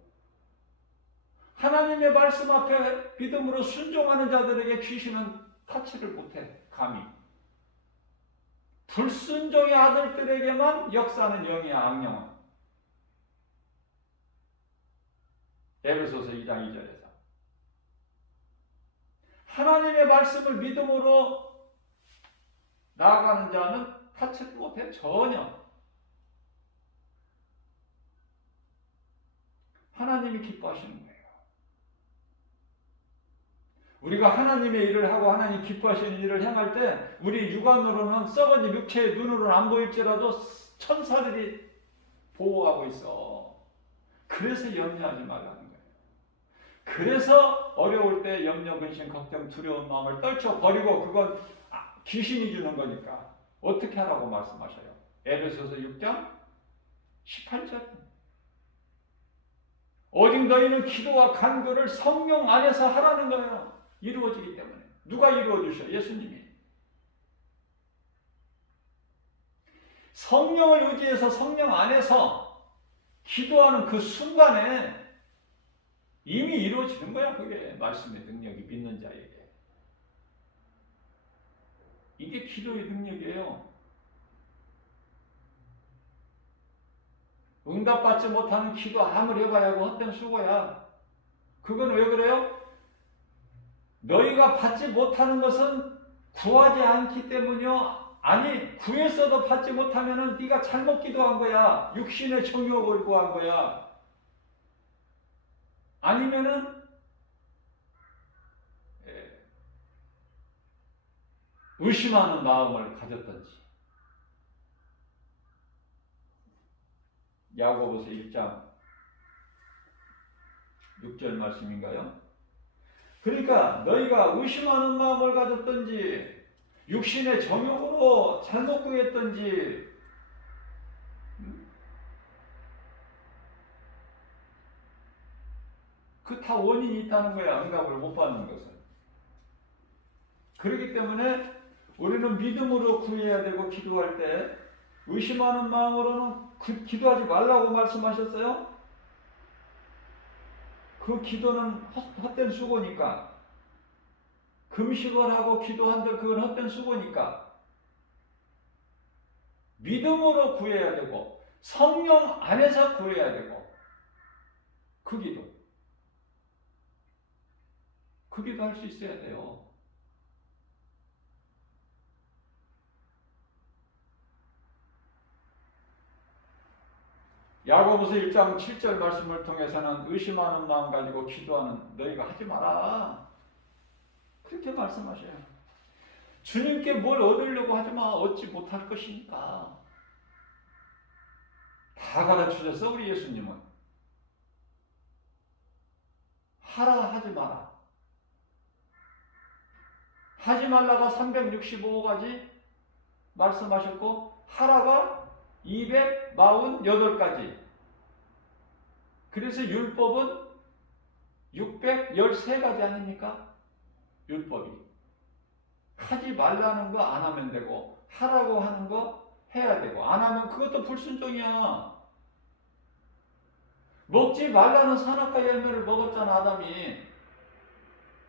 하나님의 말씀 앞에 믿음으로 순종하는 자들에게 귀신은 타치를 못해. 감히. 불순종의 아들들에게만 역사하는 영이야. 악령은. 에베소서 2장 2절에서 하나님의 말씀을 믿음으로 나아가는 자는 타치도 못해. 전혀. 하나님이 기뻐하시는 거예요. 우리가 하나님의 일을 하고 하나님 기뻐하시는 일을 행할 때 우리 육안으로는 썩은 육체의 눈으로는 안 보일지라도 천사들이 보호하고 있어. 그래서 염려하지 말라는 거예요. 그래서 어려울 때 염려, 근심, 걱정, 두려운 마음을 떨쳐버리고 그건 귀신이 주는 거니까 어떻게 하라고 말씀하셔요? 에베소서 6장 18절. 오직 너희는 기도와 간구를 성령 안에서 하라는 거예요. 이루어지기 때문에. 누가 이루어주셔? 예수님이. 성령을 의지해서 성령 안에서 기도하는 그 순간에 이미 이루어지는 거야. 그게 말씀의 능력이 믿는 자에게. 이게 기도의 능력이에요. 응답받지 못하는 기도 아무리 해봐야 하고 헛된 수고야. 그건 왜 그래요? 너희가 받지 못하는 것은 구하지 않기 때문이요. 아니 구했어도 받지 못하면은 네가 잘못 기도한 거야. 육신의 정욕을 구한 거야. 아니면은 의심하는 마음을 가졌던지. 야고보서 1장 6절 말씀인가요? 그러니까 너희가 의심하는 마음을 가졌던지 육신의 정욕으로 잘못 구했던지 그 다 원인이 있다는 거야. 응답을 못 받는 것은. 그렇기 때문에 우리는 믿음으로 구해야 되고 기도할 때 의심하는 마음으로는 기도하지 말라고 말씀하셨어요. 그 기도는 헛된 수고니까. 금식을 하고 기도한들 그건 헛된 수고니까. 믿음으로 구해야 되고 성령 안에서 구해야 되고 그 기도. 그 기도 할 수 있어야 돼요. 야고보서 1장 7절 말씀을 통해서는 의심하는 마음 가지고 기도하는 너희가 하지 마라. 그렇게 말씀하셔요. 주님께 뭘 얻으려고 하지 마. 얻지 못할 것이니까. 다 가르쳐줬어 우리 예수님은. 하라 하지 마라. 하지 말라가 365가지 말씀하셨고 하라가 248가지. 그래서 율법은 613가지 아닙니까? 율법이. 하지 말라는 거 안 하면 되고 하라고 하는 거 해야 되고 안 하면 그것도 불순종이야. 먹지 말라는 선악과 열매를 먹었잖아 아담이.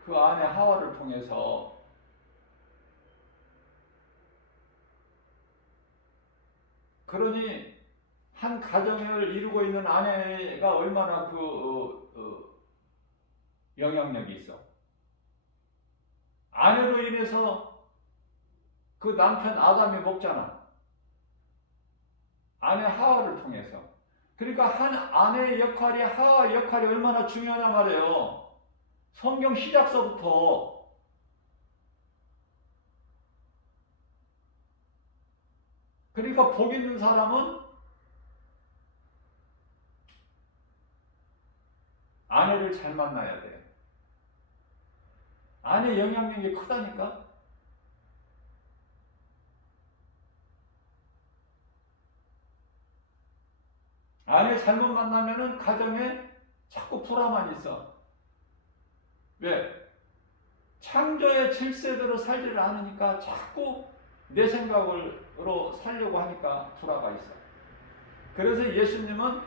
그 안에 하와를 통해서. 그러니 한 가정을 이루고 있는 아내가 얼마나 영향력이 있어. 아내로 인해서 그 남편 아담이 먹잖아. 아내 하와를 통해서. 그러니까 한 아내의 역할이 하와의 역할이 얼마나 중요하냐 말이에요. 성경 시작서부터. 그러니까 복 있는 사람은 아내를 잘 만나야 돼. 아내 영향력이 크다니까. 아내 잘못 만나면은 가정에 자꾸 불화만 있어. 왜? 창조의 질서대로 살지를 않으니까 자꾸 내 생각으로 살려고 하니까 불화가 있어. 그래서 예수님은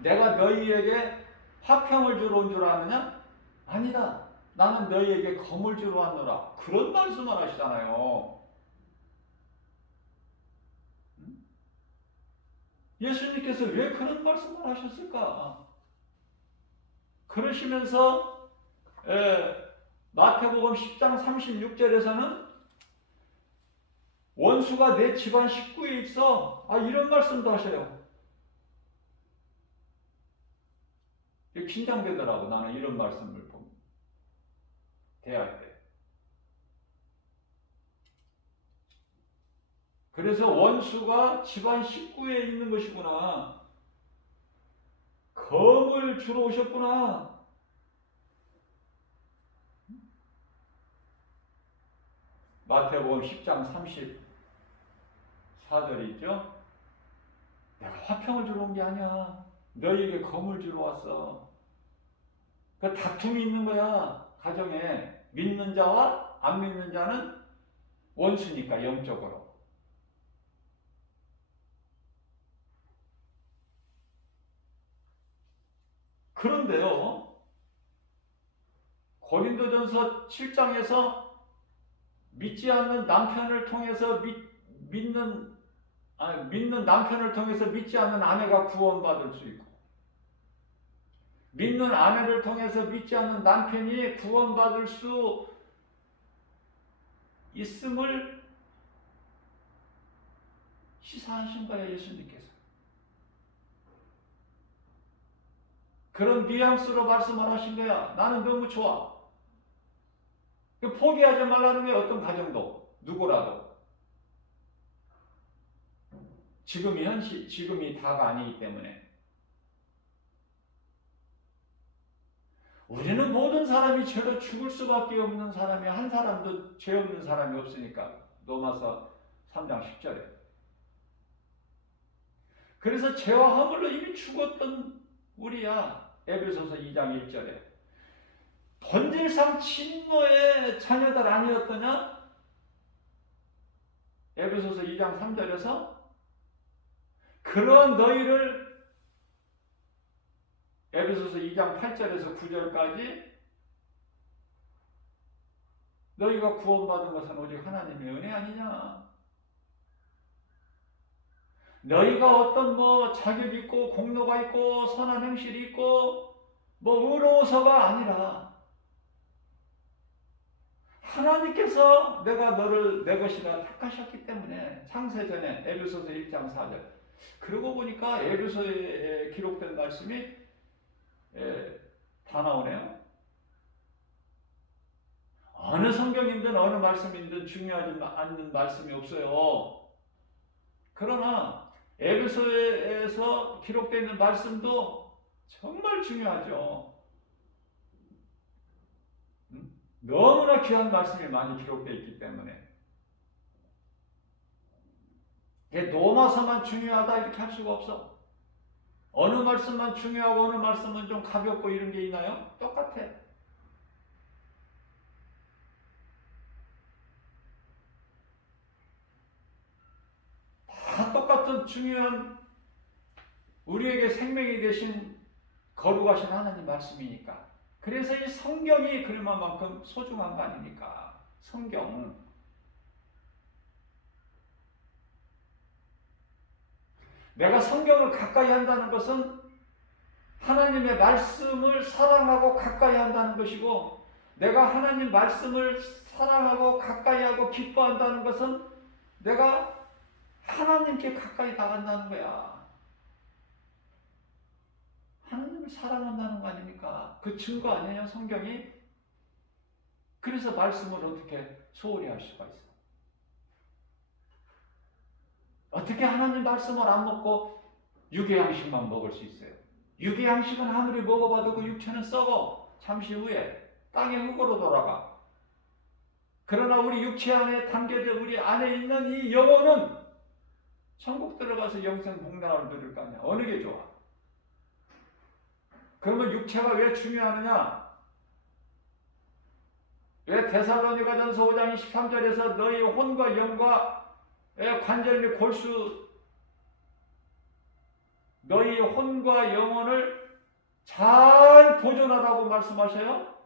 내가 너희에게 화평을 주러 온 줄 아느냐? 아니다. 나는 너희에게 검을 주러 왔노라. 그런 말씀을 하시잖아요. 예수님께서 왜 그런 말씀을 하셨을까? 그러시면서 마태복음 10장 36절에서는 원수가 내 집안 식구에 있어. 이런 말씀도 하셔요. 긴장되더라고. 나는 이런 말씀을 보면. 대할 때. 그래서 원수가 집안 식구에 있는 것이구나. 검을 주러 오셨구나. 마태복음 10장 34절 있죠? 내가 화평을 주러 온 게 아니야. 너희에게 검을 주러 왔어. 그 다툼이 있는 거야. 가정에. 믿는 자와 안 믿는 자는 원수니까, 영적으로. 그런데요, 고린도전서 7장에서 믿지 않는 남편을 통해서 믿는 남편을 통해서 믿지 않는 아내가 구원받을 수 있고, 믿는 아내를 통해서 믿지 않는 남편이 구원받을 수 있음을 시사하신 거예요, 예수님께서. 그런 뉘앙스로 말씀을 하신 거야. 나는 너무 좋아. 포기하지 말라는 거예요, 어떤 가정도. 누구라도. 지금이 현실, 지금이 다가 아니기 때문에. 우리는 모든 사람이 죄로 죽을 수밖에 없는 사람이, 한 사람도 죄 없는 사람이 없으니까. 로마서 3장 10절에. 그래서 죄와 허물로 이미 죽었던 우리야. 에베소서 2장 1절에. 본질상 진노의 자녀들 아니었더냐? 에베소서 2장 3절에서 그런 너희를, 에베소서 2장 8절에서 9절까지 너희가 구원받은 것은 오직 하나님의 은혜 아니냐? 너희가 어떤 자격 있고 공로가 있고 선한 행실이 있고 의로워서가 아니라 하나님께서 내가 너를 내 것이라 택하셨기 때문에. 창세전에 에베소서 1장 4절. 그러고 보니까 에베소에 기록된 말씀이 다 나오네요. 어느 성경이든 어느 말씀이든 중요하지 않는 말씀이 없어요. 그러나 에베소에서 기록되어 있는 말씀도 정말 중요하죠. 너무나 귀한 말씀이 많이 기록되어 있기 때문에. 로마서만 중요하다 이렇게 할 수가 없어. 어느 말씀만 중요하고 어느 말씀은 좀 가볍고 이런 게 있나요? 똑같아. 다 똑같은 중요한, 우리에게 생명이 되신 거룩하신 하나님 말씀이니까. 그래서 이 성경이 그럴만큼 소중한 거 아닙니까? 성경. 내가 성경을 가까이 한다는 것은 하나님의 말씀을 사랑하고 가까이 한다는 것이고, 내가 하나님 말씀을 사랑하고 가까이 하고 기뻐한다는 것은 내가 하나님께 가까이 나간다는 거야. 하나님을 사랑한다는 거 아닙니까? 그 증거 아니에요, 성경이? 그래서 말씀을 어떻게 소홀히 할 수가 있어? 어떻게 하나님 말씀을 안 먹고 육의 양식만 먹을 수 있어요? 육의 양식은 아무리 먹어봐도 그 육체는 썩어. 잠시 후에 땅의 흙으로 돌아가. 그러나 우리 육체 안에 담겨져 우리 안에 있는 이 영혼은 천국 들어가서 영생 복락을 누릴 거 아니야. 어느 게 좋아? 그러면 육체가 왜 중요하느냐? 왜 데살로니가전서 5장 23절에서 너희 혼과 영과 관절 및 골수, 너희 혼과 영혼을 잘 보존하라고 말씀하셔요?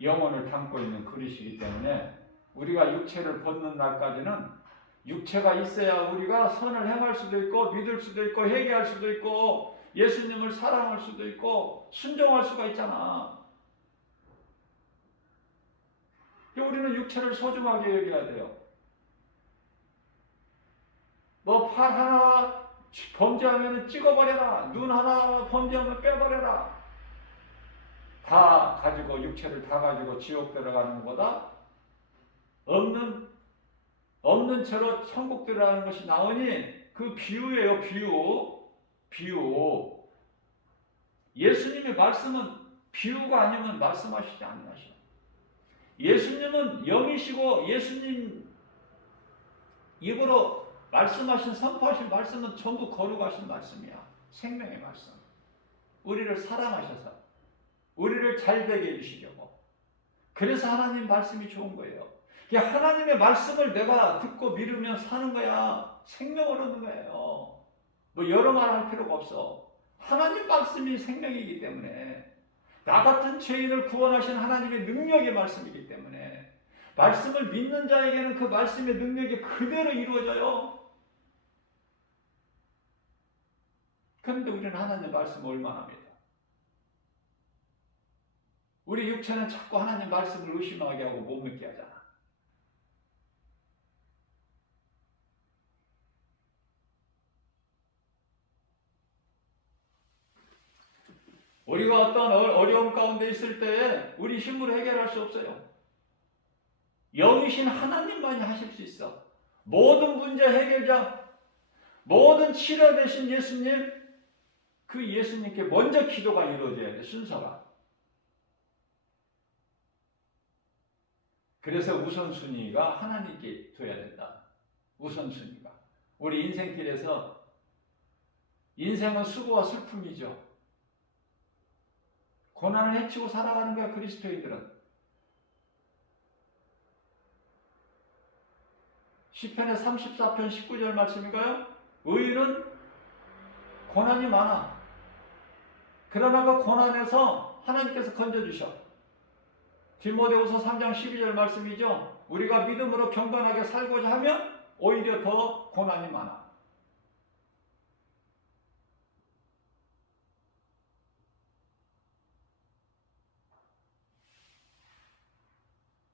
영혼을 담고 있는 그릇이기 때문에 우리가 육체를 벗는 날까지는 육체가 있어야 우리가 선을 행할 수도 있고 믿을 수도 있고 회개할 수도 있고 예수님을 사랑할 수도 있고 순종할 수가 있잖아. 우리는 육체를 소중하게 여겨야 돼요. 뭐 팔 하나 범죄하면 찍어버려라. 눈 하나 범죄하면 빼버려라. 다 가지고 육체를 다 가지고 지옥 들어가는 것보다 없는 채로 천국 들어가는 것이 나으니 그 비유예요. 비유. 예수님의 말씀은 비유가 아니면 말씀하시지 않으셔. 예수님은 영이시고 예수님 입으로 말씀하신 선포하신 말씀은 전부 거룩하신 말씀이야. 생명의 말씀. 우리를 사랑하셔서 우리를 잘되게 해주시려고. 그래서 하나님 말씀이 좋은 거예요. 하나님의 말씀을 내가 듣고 믿으면 사는 거야. 생명을 얻는 거예요. 뭐 여러 말 할 필요가 없어. 하나님 말씀이 생명이기 때문에, 나 같은 죄인을 구원하신 하나님의 능력의 말씀이기 때문에 말씀을 믿는 자에게는 그 말씀의 능력이 그대로 이루어져요. 그런데 우리는 하나님 말씀을 얼마나 믿어? 우리 육체는 자꾸 하나님 말씀을 의심하게 하고 못 믿게 하잖아. 우리가 어떤 어려움 가운데 있을 때 우리 힘으로 해결할 수 없어요. 영이신 하나님만이 하실 수 있어. 모든 문제 해결자, 모든 치료 되신 예수님, 그 예수님께 먼저 기도가 이루어져야 돼, 순서가. 그래서 우선순위가 하나님께 둬야 된다. 우선순위가. 우리 인생길에서 인생은 수고와 슬픔이죠. 고난을 헤치고 살아가는 거야, 그리스도인들은. 시편의 34편 19절 말씀인가요? 의인은 고난이 많아. 그러나 그 고난에서 하나님께서 건져주셔. 디모데후서 3장 12절 말씀이죠. 우리가 믿음으로 경건하게 살고자 하면 오히려 더 고난이 많아.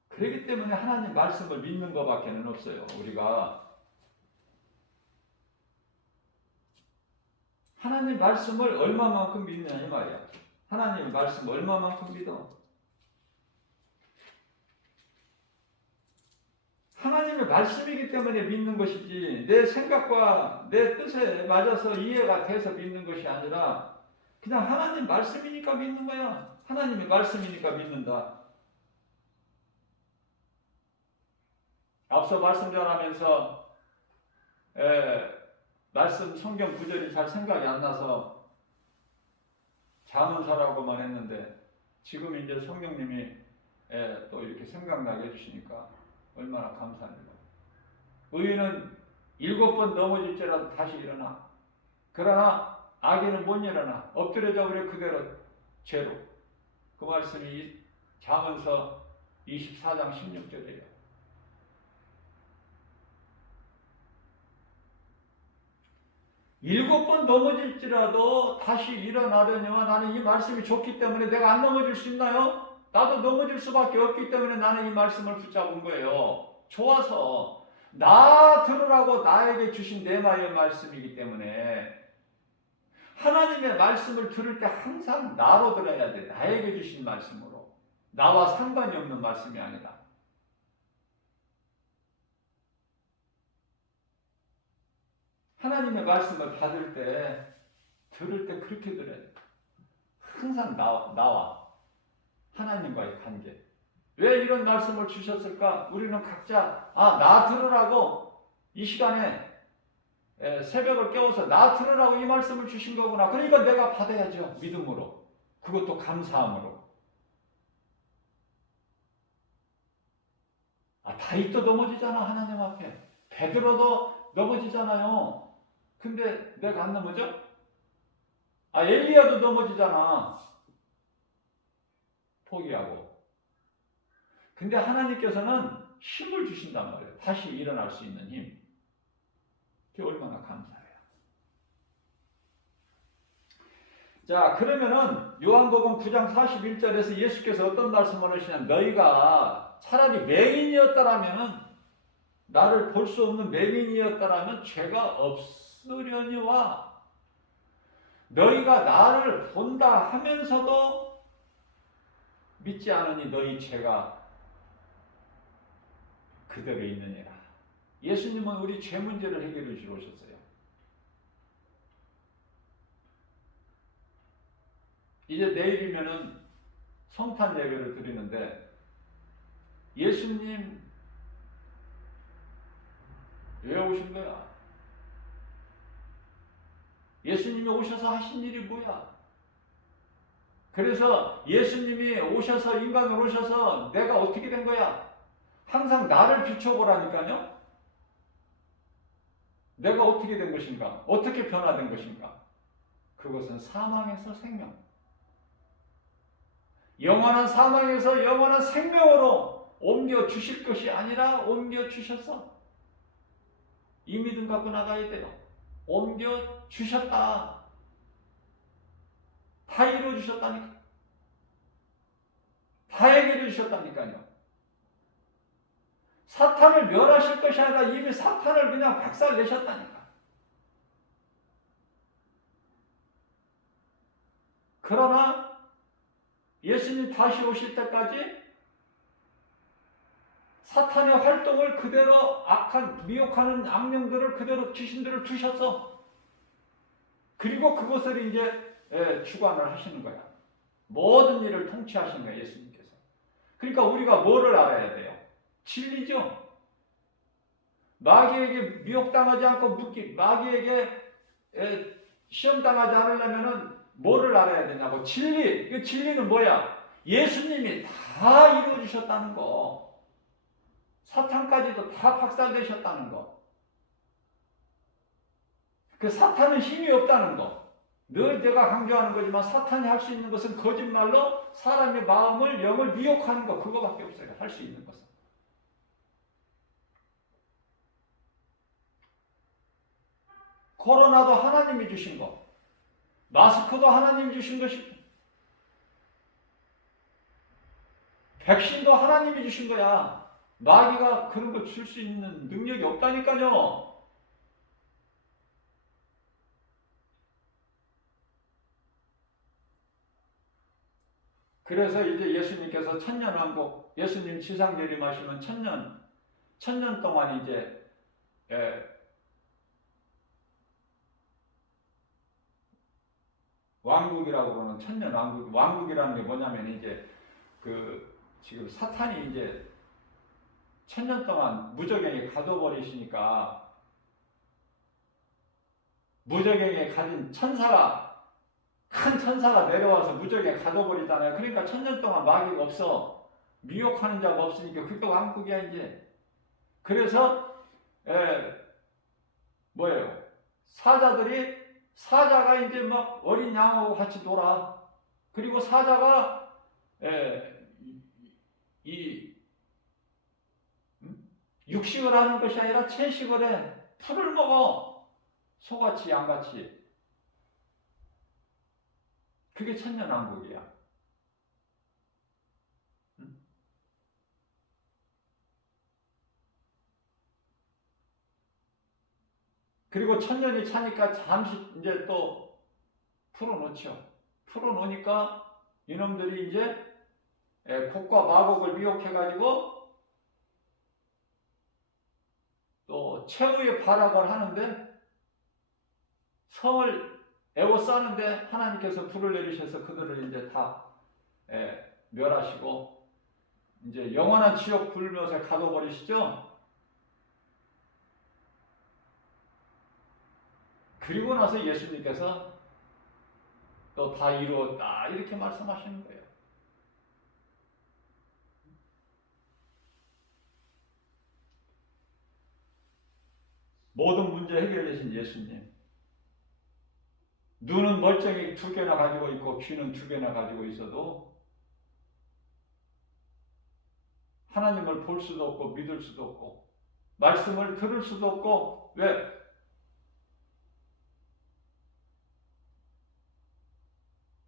그렇기 때문에 하나님 말씀을 믿는 것밖에 없어요. 우리가 하나님 말씀을 얼마만큼 믿느냐 이 말이야. 하나님 말씀 얼마만큼 믿어? 하나님의 말씀이기 때문에 믿는 것이지 내 생각과 내 뜻에 맞아서 이해가 돼서 믿는 것이 아니라 그냥 하나님 말씀이니까 믿는 거야. 하나님의 말씀이니까 믿는다. 앞서 말씀 전하면서 말씀 성경 구절이 잘 생각이 안 나서 자문사라고만 했는데 지금 이제 성령님이 또 이렇게 생각나게 해주시니까 얼마나 감사합니다. 의인은 7번 넘어질지라도 다시 일어나. 그러나 악인은 못 일어나. 엎드려져 버려 그대로 죄로. 그 말씀이 잠언서 24장 16절이에요. 7번 넘어질지라도 다시 일어나려니와 나는 이 말씀이 좋기 때문에 내가 안 넘어질 수 있나요? 나도 넘어질 수밖에 없기 때문에 나는 이 말씀을 붙잡은 거예요. 좋아서 나 들으라고 나에게 주신 내마의 말씀이기 때문에 하나님의 말씀을 들을 때 항상 나로 들어야 돼. 나에게 주신 말씀으로. 나와 상관이 없는 말씀이 아니라. 하나님의 말씀을 받을 때, 들을 때 그렇게 들어야 돼. 항상 나와 하나님과의 관계. 왜 이런 말씀을 주셨을까? 우리는 각자 나 들으라고 이 시간에 새벽을 깨워서 나 들으라고 이 말씀을 주신 거구나. 그러니까 내가 받아야죠. 믿음으로. 그것도 감사함으로. 다윗도 넘어지잖아. 하나님 앞에. 베드로도 넘어지잖아요. 근데 내가 안 넘어져? 엘리야도 넘어지잖아. 포기하고. 근데 하나님께서는 힘을 주신단 말이에요. 다시 일어날 수 있는 힘. 그게 얼마나 감사해요. 자, 그러면은 요한복음 9장 41절에서 예수께서 어떤 말씀을 하시냐면 너희가 차라리 맹인이었다라면은, 나를 볼 수 없는 맹인이었다라면 죄가 없으려니와 너희가 나를 본다 하면서도 믿지 않으니 너희 죄가 그대로 있느니라. 예수님은 우리 죄 문제를 해결해 주러 오셨어요. 이제 내일이면은 성탄 예배를 드리는데, 예수님 왜 오신 거야? 예수님이 오셔서 하신 일이 뭐야? 그래서 예수님이 오셔서, 인간으로 오셔서 내가 어떻게 된 거야? 항상 나를 비춰보라니까요. 내가 어떻게 된 것인가? 어떻게 변화된 것인가? 그것은 사망에서 생명, 영원한 사망에서 영원한 생명으로 옮겨 주실 것이 아니라 옮겨 주셔서, 이 믿음 갖고 나가야 돼요. 옮겨 주셨다. 다 이루어 주셨다니까. 다 해결해 주셨다니까요. 사탄을 멸하실 것이 아니라 이미 사탄을 그냥 박살내셨다니까. 그러나 예수님 다시 오실 때까지 사탄의 활동을 그대로, 악한, 미혹하는 악령들을 그대로, 귀신들을 두셔서, 그리고 그것을 이제 주관을 하시는 거야. 모든 일을 통치하시는 거야, 예수님께서. 그러니까 우리가 뭐를 알아야 돼요? 진리죠. 마귀에게 미혹당하지 않고 마귀에게 시험당하지 않으려면은 뭐를 알아야 되냐고? 진리. 그 진리는 뭐야? 예수님이 다 이루어 주셨다는 거. 사탄까지도 다 박살내셨다는 거. 그 사탄은 힘이 없다는 거. 늘 내가 강조하는 거지만, 사탄이 할 수 있는 것은 거짓말로 사람의 마음을, 영을 미혹하는 거, 그거밖에 없어요. 할 수 있는 것은. 코로나도 하나님이 주신 거, 마스크도 하나님이 주신 것이, 백신도 하나님이 주신 거야. 마귀가 그런 거 줄 수 있는 능력이 없다니까요. 그래서 이제 예수님께서 천년왕국, 예수님 지상 재림하시면 천년 동안 이제 왕국이라고 그러는 천년 왕국이라는 게 뭐냐면, 이제 지금 사탄이 이제 천년 동안 무저갱에 가둬버리시니까, 무저갱에 가진 큰 천사가 내려와서 무저갱에 가둬버리잖아요. 그러니까 천년 동안 마귀가 없어. 미혹하는 자가 없으니까 그게 왕국이야 이제. 그래서 뭐예요? 사자가 이제 막 어린 양하고 같이 놀아. 그리고 사자가 육식을 하는 것이 아니라 채식을 해. 풀을 먹어. 소같이 양같이. 그게 천년왕국이야. 그리고 천년이 차니까 잠시 이제 또 풀어놓죠. 풀어놓으니까 이놈들이 이제 곡과 마곡을 미혹해가지고 또 최후의 발악을 하는데, 성을 에워싸는데 하나님께서 불을 내리셔서 그들을 이제 다 멸하시고 이제 영원한 지옥 불못에 가둬버리시죠. 그리고 나서 예수님께서 또 다 이루었다 이렇게 말씀하시는 거예요. 모든 문제 해결되신 예수님. 눈은 멀쩡히 2개나 가지고 있고 귀는 2개나 가지고 있어도 하나님을 볼 수도 없고 믿을 수도 없고 말씀을 들을 수도 없고, 왜?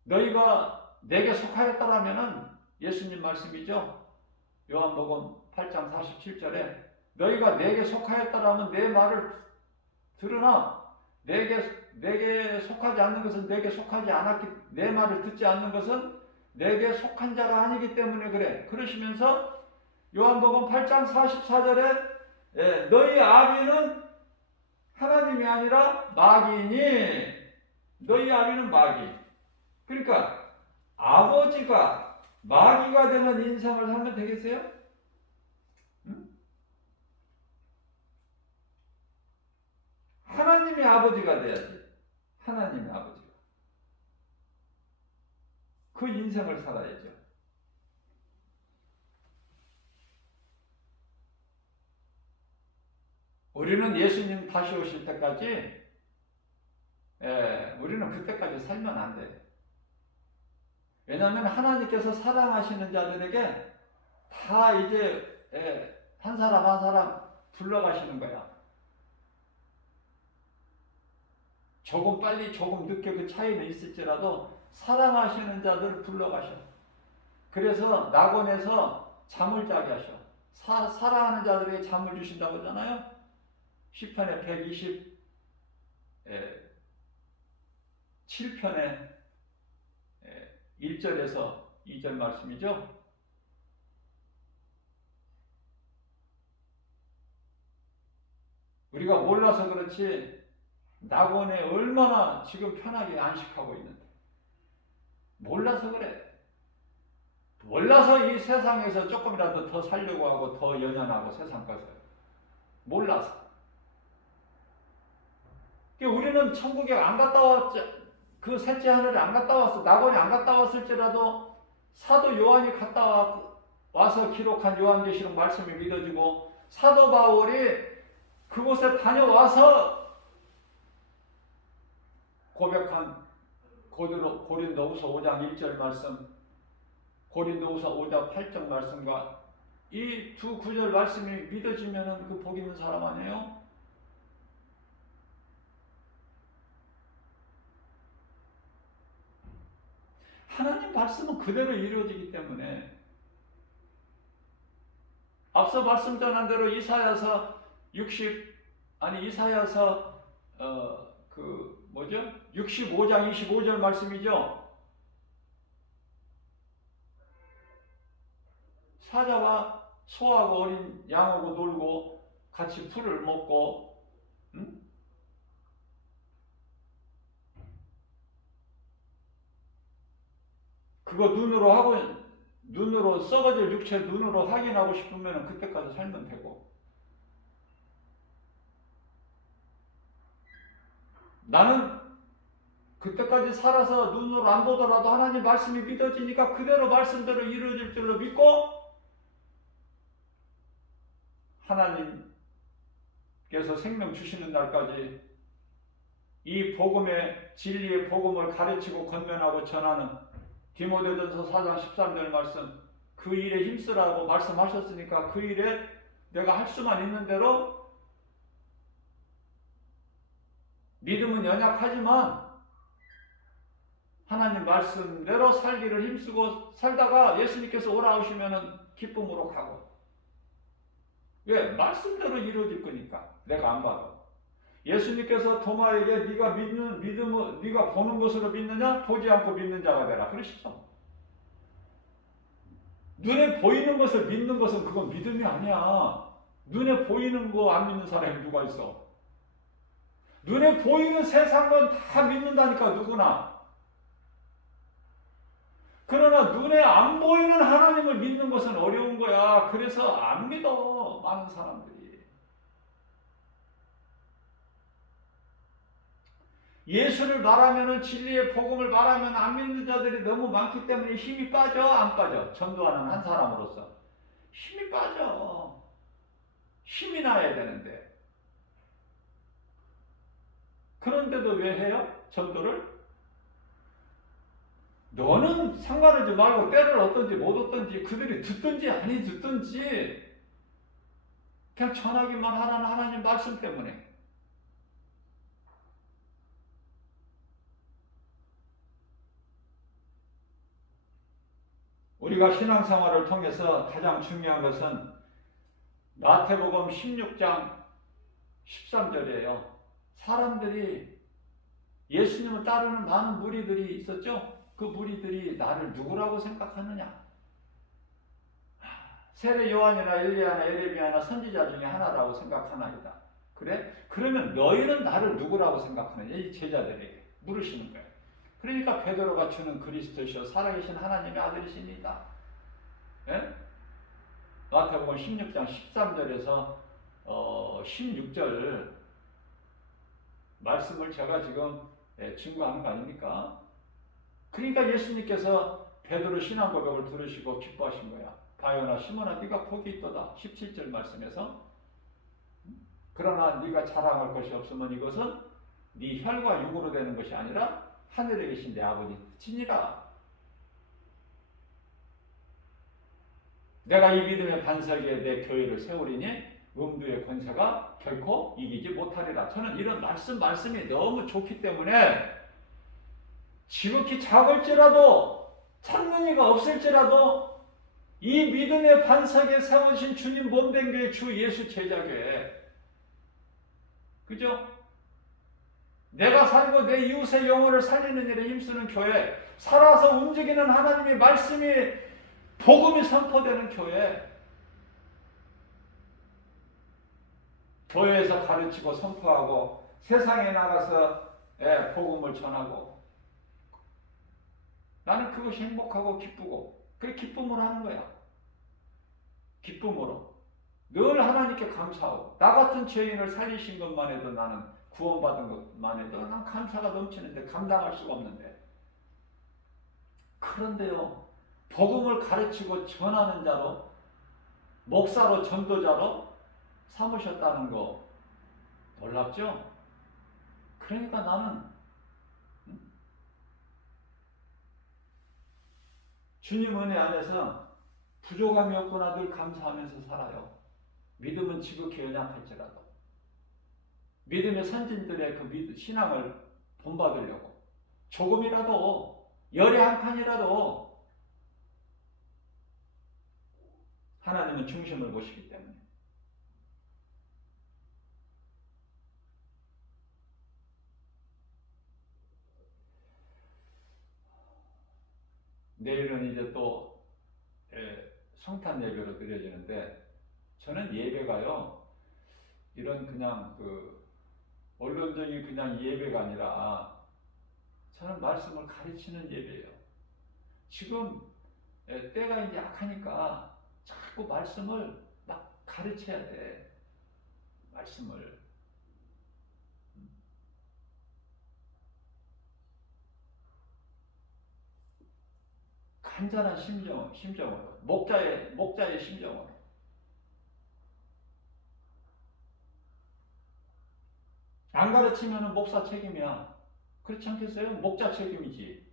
너희가 내게 속하였다라면은, 예수님 말씀이죠. 요한복음 8장 47절에 너희가 내게 속하였다라면 내 말을 들으나 내게 속하지 않는 것은 내게 속하지 않았기 내 말을 듣지 않는 것은 내게 속한 자가 아니기 때문에 그래. 그러시면서 요한복음 8장 44절에 너희 아비는 하나님이 아니라 마귀니 너희 아비는 마귀. 그러니까 아버지가 마귀가 되는 인생을 살면 되겠어요? 응? 하나님의 아버지가 돼야지. 하나님의 아버지가. 그 인생을 살아야죠. 우리는 예수님 다시 오실 때까지 우리는 그때까지 살면 안 돼. 왜냐하면 하나님께서 사랑하시는 자들에게 다 이제 한 사람 한 사람 불러가시는 거야. 조금 빨리 조금 늦게 그 차이는 있을지라도 사랑하시는 자들을 불러가셔. 그래서 낙원에서 잠을 자게 하셔. 사랑하는 자들에게 잠을 주신다고 하잖아요. 시편의 127편의 1절에서 2절 말씀이죠. 우리가 몰라서 그렇지 낙원에 얼마나 지금 편하게 안식하고 있는데 몰라서 그래. 몰라서 이 세상에서 조금이라도 더 살려고 하고 더 연연하고 세상 것을 몰라서. 우리는 천국에 안 갔다 왔죠. 그 셋째 하늘에 안 갔다 왔어. 낙원에 안 갔다 왔을지라도 사도 요한이 갔다 와서 기록한 요한계시록 말씀이 믿어지고 사도 바울이 그곳에 다녀와서 고백한 고린도후서 5장 1절 말씀, 고린도후서 5장 8절 말씀과 이 두 구절 말씀이 믿어지면 그 복 있는 사람 아니에요? 하나님 말씀은 그대로 이루어지기 때문에 앞서 말씀 전한 대로 이사야서 65장 25절 말씀이죠. 사자가 소하고 어린 양하고 놀고 같이 풀을 먹고 그거 눈으로 썩어질 육체 눈으로 확인하고 싶으면 그때까지 살면 되고 나는 그때까지 살아서 눈으로 안 보더라도 하나님 말씀이 믿어지니까 그대로 말씀대로 이루어질 줄로 믿고 하나님께서 생명 주시는 날까지 이 복음의 진리의 복음을 가르치고 권면하고 전하는 디모데전서 4장 13절 말씀 그 일에 힘쓰라고 말씀하셨으니까 그 일에 내가 할 수만 있는 대로 믿음은 연약하지만 하나님 말씀대로 살기를 힘쓰고 살다가 예수님께서 오라오시면 기쁨으로 가고 왜? 말씀대로 이루어질 거니까 내가 안 봐도 예수님께서 도마에게 네가 믿는 믿음을 네가 보는 것으로 믿느냐 보지 않고 믿는 자가 되라 그러시죠. 눈에 보이는 것을 믿는 것은 그건 믿음이 아니야. 눈에 보이는 거 안 믿는 사람이 누가 있어? 눈에 보이는 세상은 다 믿는다니까 누구나. 그러나 눈에 안 보이는 하나님을 믿는 것은 어려운 거야. 그래서 안 믿어 많은 사람들이. 예수를 말하면 진리의 복음을 말하면 안 믿는 자들이 너무 많기 때문에 힘이 빠져 안 빠져? 전도하는 한 사람으로서 힘이 빠져. 힘이 나야 되는데 그런데도 왜 해요? 전도를? 너는 상관하지 말고 때를 얻든지 못 얻든지 그들이 듣든지 아니 듣든지 그냥 전하기만 하라는 하나님 말씀 때문에 우리가 신앙생활을 통해서 가장 중요한 것은 마태복음 16장 13절이에요. 사람들이 예수님을 따르는 많은 무리들이 있었죠. 그 무리들이 나를 누구라고 생각하느냐? 세례 요한이나 엘리야나 에레미야나 선지자 중에 하나라고 생각하나이다. 그래? 그러면 너희는 나를 누구라고 생각하느냐? 이 제자들에게 물으시는 거예요. 그러니까 베드로가 주는 그리스도시요 살아계신 하나님의 아들이십니다. 예? 마태복음 16장 13절에서 16절 말씀을 제가 지금 증거하는 거 아닙니까? 그러니까 예수님께서 베드로 신앙 고백을 들으시고 기뻐하신 거야. 바요나 시몬아 네가 복이 있도다. 17절 말씀에서 그러나 네가 자랑할 것이 없으면 이것은 네 혈과 육으로 되는 것이 아니라 하늘에 계신 내 아버지 뜻이니라. 내가 이 믿음의 반석에 내 교회를 세우리니 음부의 권세가 결코 이기지 못하리라. 저는 이런 말씀이 너무 좋기 때문에 지극히 작을지라도 찾는 이가 없을지라도 이 믿음의 반석에 세우신 주님 몸된 교회 주 예수 제자교회, 그죠? 내가 살고 내 이웃의 영혼을 살리는 일에 힘쓰는 교회, 살아서 움직이는 하나님의 말씀이 복음이 선포되는 교회, 교회에서 가르치고 선포하고 세상에 나가서 복음을 전하고, 나는 그것이 행복하고 기쁘고 그 기쁨으로 하는 거야. 기쁨으로 늘 하나님께 감사하고, 나 같은 죄인을 살리신 것만 해도 나는 구원받은 것만 해도 난 감사가 넘치는데 감당할 수가 없는데, 그런데요 복음을 가르치고 전하는 자로, 목사로 전도자로 삼으셨다는 거 놀랍죠? 그러니까 나는 주님 은혜 안에서 부족함이 없구나 늘 감사하면서 살아요. 믿음은 지극히 연약할지라도 믿음의 선진들의 그 신앙을 본받으려고 조금이라도 열의 한 칸이라도 하나님은 중심을 보시기 때문에. 내일은 이제 또 성탄 예배로 드려지는데, 저는 예배가요 이런 그냥 그 언론적인 그냥 예배가 아니라 저는 말씀을 가르치는 예배예요. 지금 때가 이제 약하니까 자꾸 말씀을 막 가르쳐야 돼. 말씀을. 간절한 심정으로, 목자의 심정으로. 안 가르치면 목사 책임이야. 그렇지 않겠어요? 목자 책임이지.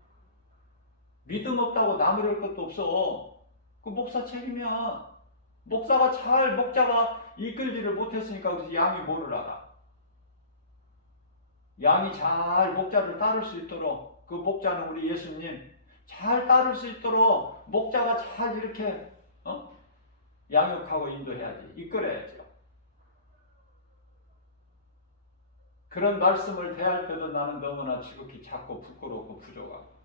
믿음 없다고 나무랄 것도 없어. 그 목사 책임이야. 목자가 이끌지를 못했으니까 그래서 양이 뭐를 알아. 양이 잘 목자를 따를 수 있도록, 그 목자는 우리 예수님 잘 따를 수 있도록 목자가 잘 이렇게 양육하고 인도해야지. 이끌어야죠. 그런 말씀을 대할 때도 나는 너무나 지극히 작고 부끄럽고 부족하고,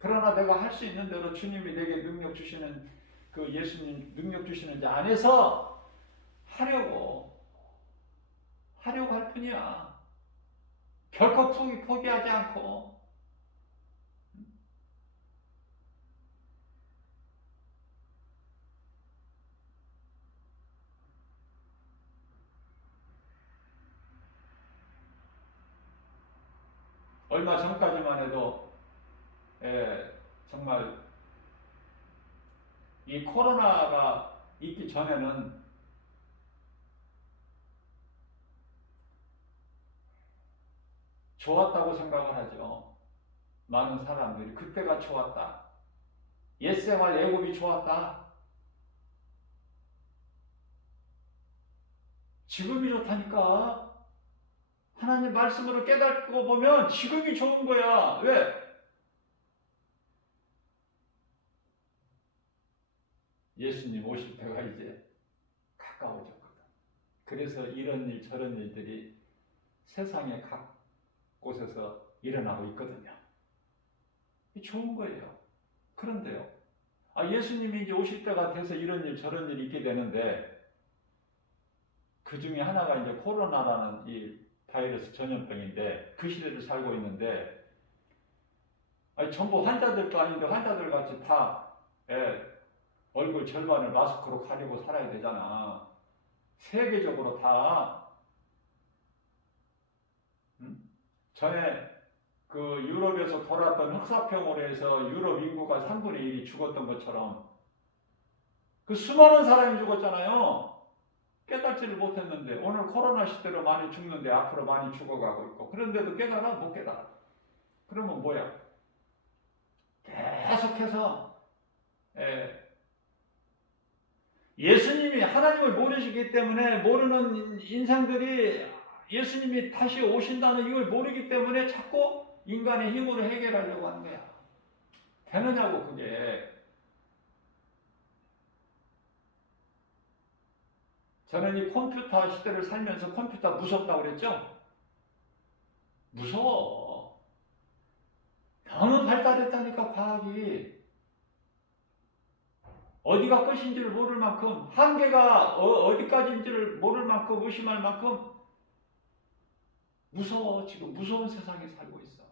그러나 내가 할 수 있는 대로 주님이 내게 능력 주시는, 그 예수님 능력 주시는 자 안에서 하려고 할 뿐이야. 결코 포기하지 않고. 얼마 전까지만 해도 정말 이 코로나가 있기 전에는 좋았다고 생각을 하죠. 많은 사람들이 그때가 좋았다. 옛생활 애굽이 좋았다. 지금이 좋다니까. 하나님 말씀으로 깨닫고 보면 지금이 좋은 거야. 왜? 예수님 오실 때가 이제 가까워졌거든. 그래서 이런 일 저런 일들이 세상의 각 곳에서 일어나고 있거든요. 좋은 거예요. 그런데요, 예수님이 이제 오실 때가 돼서 이런 일 저런 일이 있게 되는데, 그 중에 하나가 이제 코로나라는 이 바이러스 전염병인데, 그 시대를 살고 있는데, 전부 환자들도 아닌데 환자들 같이 다 얼굴 절반을 마스크로 가리고 살아야 되잖아. 세계적으로 다. 전에 그 유럽에서 돌았던 흑사병으로 해서 유럽 인구가 3분의 1이 죽었던 것처럼 그 수많은 사람이 죽었잖아요. 깨닫지를 못했는데 오늘 코로나 시대로 많이 죽는데 앞으로 많이 죽어가고 있고, 그런데도 깨달아? 못 깨달아. 그러면 뭐야? 계속해서 예수님이 하나님을 모르시기 때문에 모르는 인생들이 예수님이 다시 오신다는 이걸 모르기 때문에 자꾸 인간의 힘으로 해결하려고 하는 거야. 되느냐고 그게. 저는 이 컴퓨터 시대를 살면서 컴퓨터 무섭다고 그랬죠? 무서워. 너무 발달했다니까 과학이. 어디가 끝인지를 모를 만큼, 한계가 어디까지인지를 모를 만큼, 의심할 만큼 무서워. 지금 무서운 세상에 살고 있어.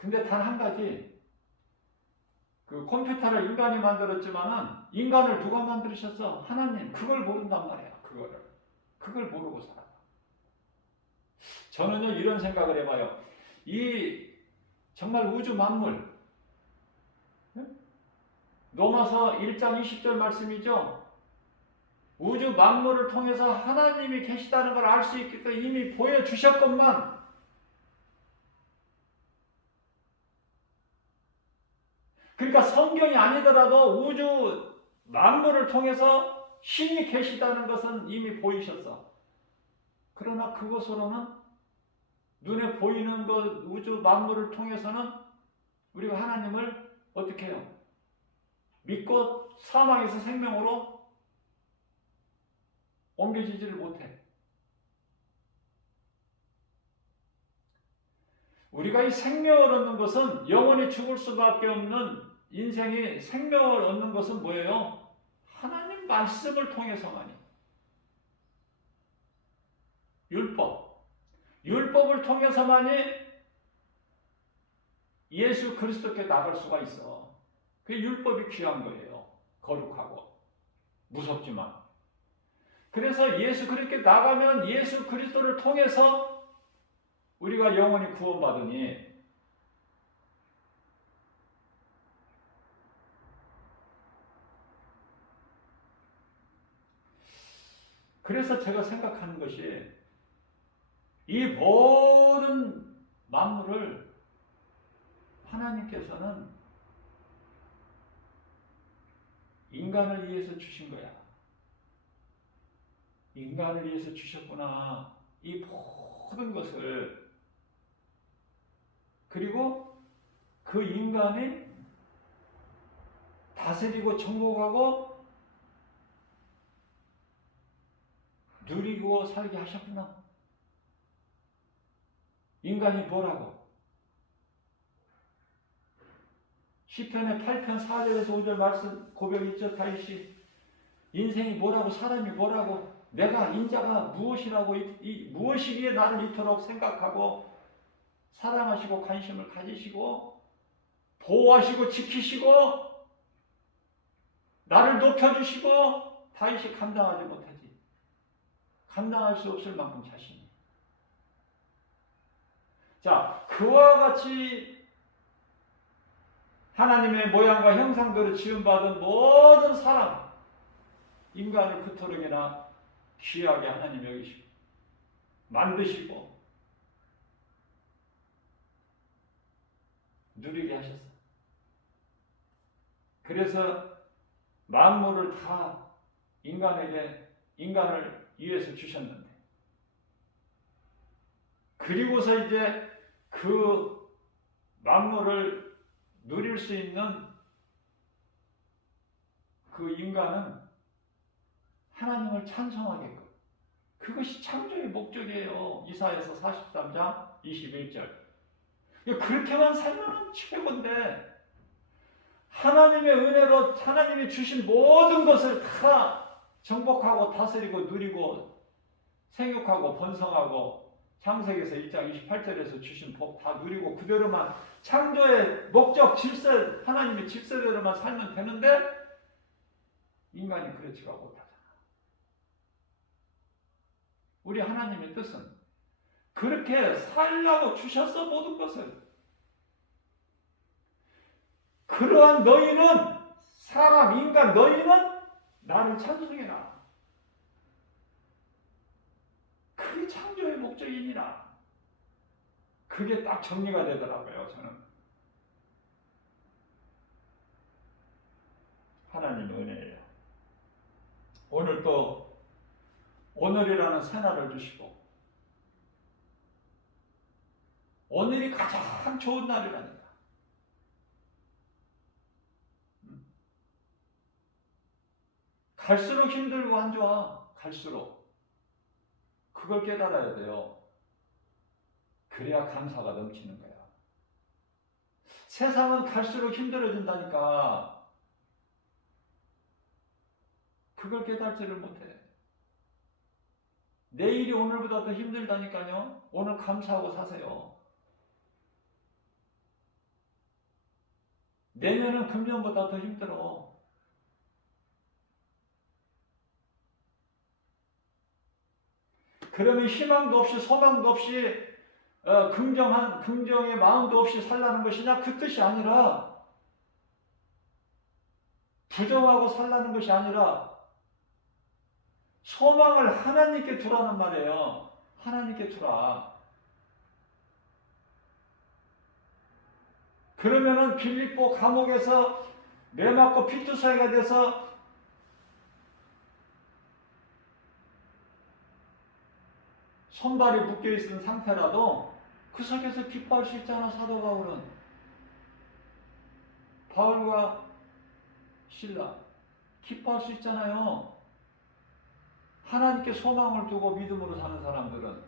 근데 단 한 가지, 그 컴퓨터를 인간이 만들었지만은 인간을 누가 만드셨어? 하나님. 그걸 모른단 말이야. 그걸 모르고 살아. 저는요 이런 생각을 해봐요. 이 정말 우주 만물, 로마서 1장 20절 말씀이죠. 우주 만물을 통해서 하나님이 계시다는 걸 알 수 있기 때문에 이미 보여주셨건만, 그러니까 성경이 아니더라도 우주 만물을 통해서 신이 계시다는 것은 이미 보이셨어. 그러나 그것으로는, 눈에 보이는 것 우주 만물을 통해서는 우리가 하나님을 어떻게 해요? 믿고 사망에서 생명으로 옮겨지지를 못해. 우리가 이 생명을 얻는 것은, 영원히 죽을 수밖에 없는 인생이 생명을 얻는 것은 뭐예요? 하나님 말씀을 통해서만이. 율법을 통해서만이 예수 그리스도께 나갈 수가 있어. 그 율법이 귀한 거예요. 거룩하고 무섭지만. 그래서 예수 그렇게 나가면 예수 그리스도를 통해서 우리가 영원히 구원받으니, 그래서 제가 생각하는 것이, 이 모든 만물을 하나님께서는 인간을 위해서 주신 거야. 인간을 위해서 주셨구나. 이 모든 것을. 그리고 그 인간이 다스리고 정복하고 누리고 살게 하셨구나. 인간이 뭐라고? 시편의 8편 4절에서 5절 말씀 고백 있죠? 다윗이 인생이 뭐라고, 사람이 뭐라고, 내가 인자가 무엇이라고, 무엇이기에 나를 이토록 생각하고 사랑하시고 관심을 가지시고 보호하시고 지키시고 나를 높여주시고. 다윗이 감당하지 못하지. 감당할 수 없을 만큼 자신이. 자, 그와 같이 하나님의 모양과 형상대로 지음받은 모든 사람, 인간을 그토록이나 귀하게 하나님 여기시고 만드시고 누리게 하셨어. 그래서 만물을 다 인간을 위해서 주셨는데, 그리고서 이제 그 만물을 누릴 수 있는 그 인간은 하나님을 찬송하게끔. 그것이 창조의 목적이에요. 이사야서 43장 21절. 그렇게만 살면 최고인데 하나님의 은혜로 하나님이 주신 모든 것을 다 정복하고 다스리고 누리고 생육하고 번성하고 창세기에서 1장 28절에서 주신 복 다 누리고 그대로만 창조의 목적 질서 하나님의 질서대로만 살면 되는데 인간이 그렇지가 못하잖아. 우리 하나님의 뜻은 그렇게 살라고 주셨어. 모든 것을. 그러한 너희는 사람 인간 너희는 나를 찬송해라. 그게 창조의 목적이니라. 그게 딱 정리가 되더라고요. 저는 하나님의 은혜예요. 오늘 또 오늘이라는 새날을 주시고 오늘이 가장 좋은 날이라니까. 갈수록 힘들고 안 좋아. 갈수록. 그걸 깨달아야 돼요. 그래야 감사가 넘치는 거야. 세상은 갈수록 힘들어진다니까. 그걸 깨달지를 못해. 내일이 오늘보다 더 힘들다니까요. 오늘 감사하고 사세요. 내년은 금년보다 더 힘들어. 그러면 희망도 없이 소망도 없이 긍정의 마음도 없이 살라는 것이냐? 그 뜻이 아니라 부정하고 살라는 것이 아니라 소망을 하나님께 두라는 말이에요. 하나님께 두라. 그러면은 빌립보 감옥에서 매 맞고 피투사이가 돼서 손발이 묶여있는 상태라도 그 속에서 기뻐할 수 있잖아. 사도 바울은. 바울과 실라 기뻐할 수 있잖아요. 하나님께 소망을 두고 믿음으로 사는 사람들은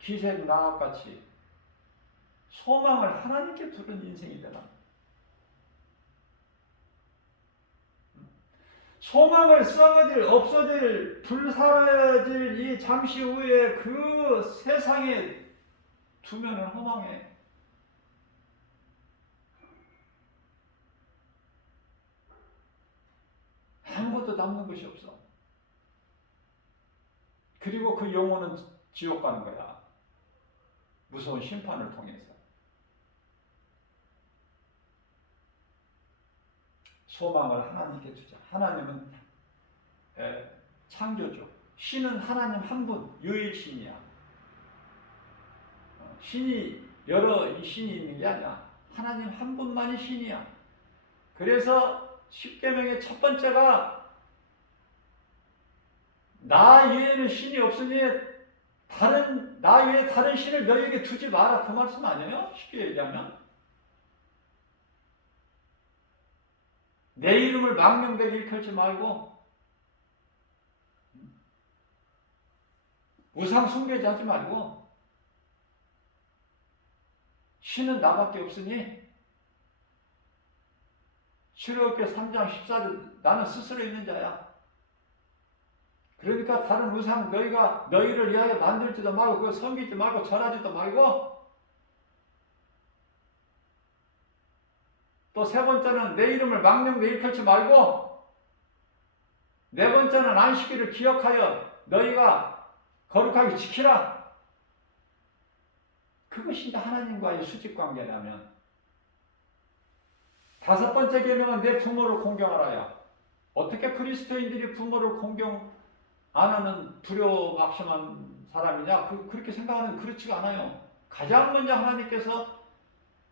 기생 나합같이 소망을 하나님께 두는 인생이 되나? 소망을 썩어질, 없어질, 불사라질 이 잠시 후에 그 세상에 두면은 허망해. 아무것도 남는 것이 없어. 그리고 그 영혼은 지옥 가는 거야. 무서운 심판을 통해서. 소망을 하나님께 두자. 하나님은 창조주. 신은 하나님 한 분, 유일신이야. 신이 여러 신이 있는 게 아니야. 하나님 한 분만이 신이야. 그래서 십계명의 첫 번째가 나 외에는 신이 없으니 나 외에 다른 신을 너희에게 두지 마라. 그 말씀 아니에요? 쉽게 얘기하면 내 이름을 망명되게 일컬지 말고 우상 숭배지 하지 말고 신은 나밖에 없으니 출애굽기 3장 14절 나는 스스로 있는 자야. 그러니까 다른 우상 너희를 위하여 만들지도 말고 그거 섬기지 말고 절하지도 말고 또 세 번째는 내 이름을 망령되이 일컬지 말고 네 번째는 안식일을 기억하여 너희가 거룩하게 지키라. 그것이 하나님과의 수직관계라면 다섯 번째 계명은 내 부모를 공경하라야. 어떻게 그리스도인들이 부모를 공경 안 하는 불효막심한 사람이냐? 그렇게 생각하는 그렇지가 않아요. 가장 먼저 하나님께서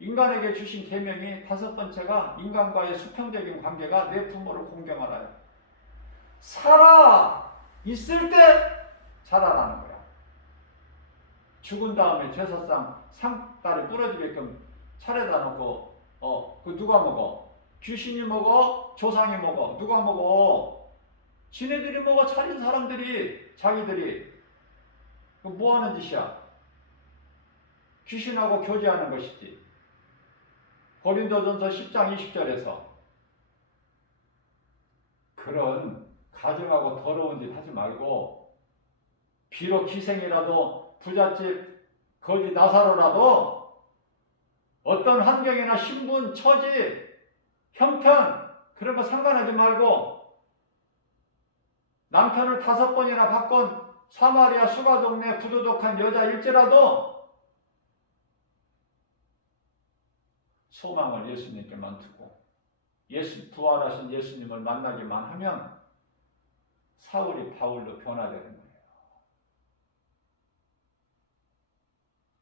인간에게 주신 계명이 다섯 번째가 인간과의 수평적인 관계가 내 부모를 공경하라요. 살아 있을 때 살아라는 거야. 죽은 다음에 제사상 상다리 부러지게끔 차려다 놓고 그 누가 먹어? 귀신이 먹어? 조상이 먹어? 누가 먹어? 지네들이 먹어. 차린 사람들이, 자기들이. 뭐 하는 짓이야? 귀신하고 교제하는 것이지. 고린도전서 10장 20절에서 그런 가증하고 더러운 짓 하지 말고, 비록 기생이라도 부잣집 거지 나사로라도 어떤 환경이나 신분, 처지, 형편 그런 거 상관하지 말고, 남편을 5번이나 바꾼 사마리아 수가 동네 부도덕한 여자일지라도 소망을 예수님께만 두고 부활하신 예수님을 만나기만 하면 사울이 바울로 변화되는 거예요.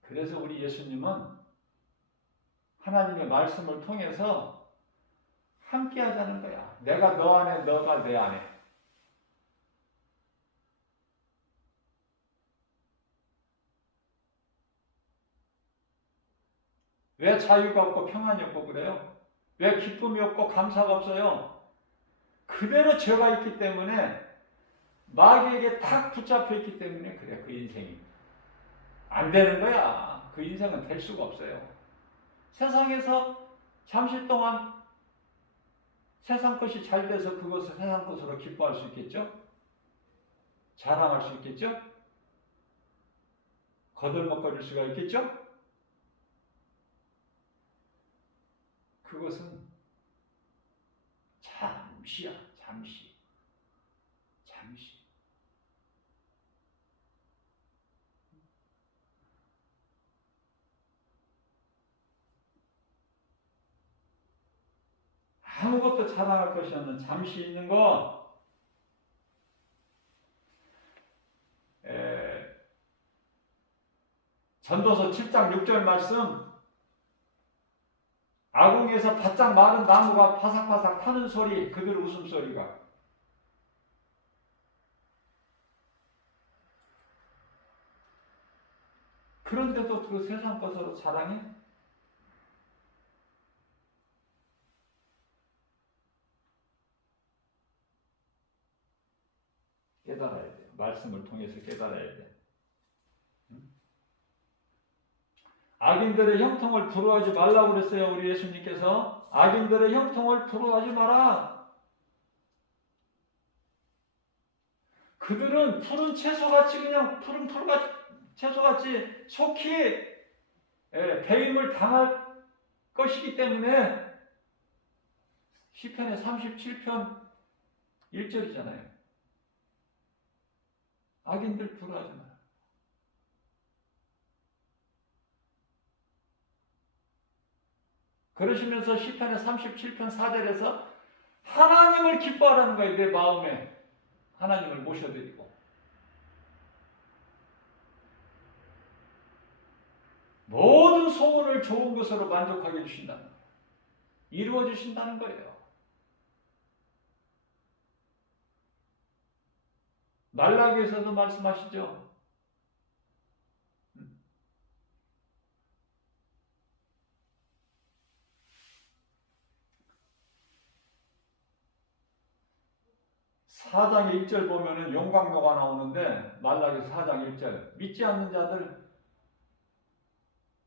그래서 우리 예수님은 하나님의 말씀을 통해서 함께 하자는 거야. 내가 너 안에, 너가 내 안에. 왜 자유가 없고 평안이 없고 그래요? 왜 기쁨이 없고 감사가 없어요? 그대로 죄가 있기 때문에, 마귀에게 탁 붙잡혀 있기 때문에 그래. 그 인생이 안 되는 거야. 그 인생은 될 수가 없어요. 세상에서 잠시 동안 세상 것이 잘 돼서 그것을 세상 것으로 기뻐할 수 있겠죠? 자랑할 수 있겠죠? 거들먹거릴 수가 있겠죠? 그것은 잠시야. 잠시. 아무것도 자랑할 것이 없는 잠시 있는 거. 전도서 7장 6절 말씀, 아궁이에서 바짝 마른 나무가 바삭바삭 타는 소리, 그들 웃음소리가. 그런데도 그 세상 것으로 자랑해? 깨달아야 돼. 말씀을 통해서 깨달아야 돼. 악인들의 형통을 부러워하지 말라고 그랬어요. 우리 예수님께서. 악인들의 형통을 부러워하지 마라. 그들은 푸른 채소같이, 그냥 푸른 풀같이, 채소같이 속히 배임을 당할 것이기 때문에, 시편의 37편 1절이잖아요. 악인들 부러워하지 마라. 그러시면서 시편의 37편 4절에서 하나님을 기뻐하라는 거예요. 내 마음에 하나님을 모셔드리고, 모든 소원을 좋은 것으로 만족하게 해주신다는 거예요. 이루어 주신다는 거예요. 말라기에서도 말씀하시죠. 사장 1절 보면은 용광로가 나오는데, 말라기 4장 1절, 믿지 않는 자들,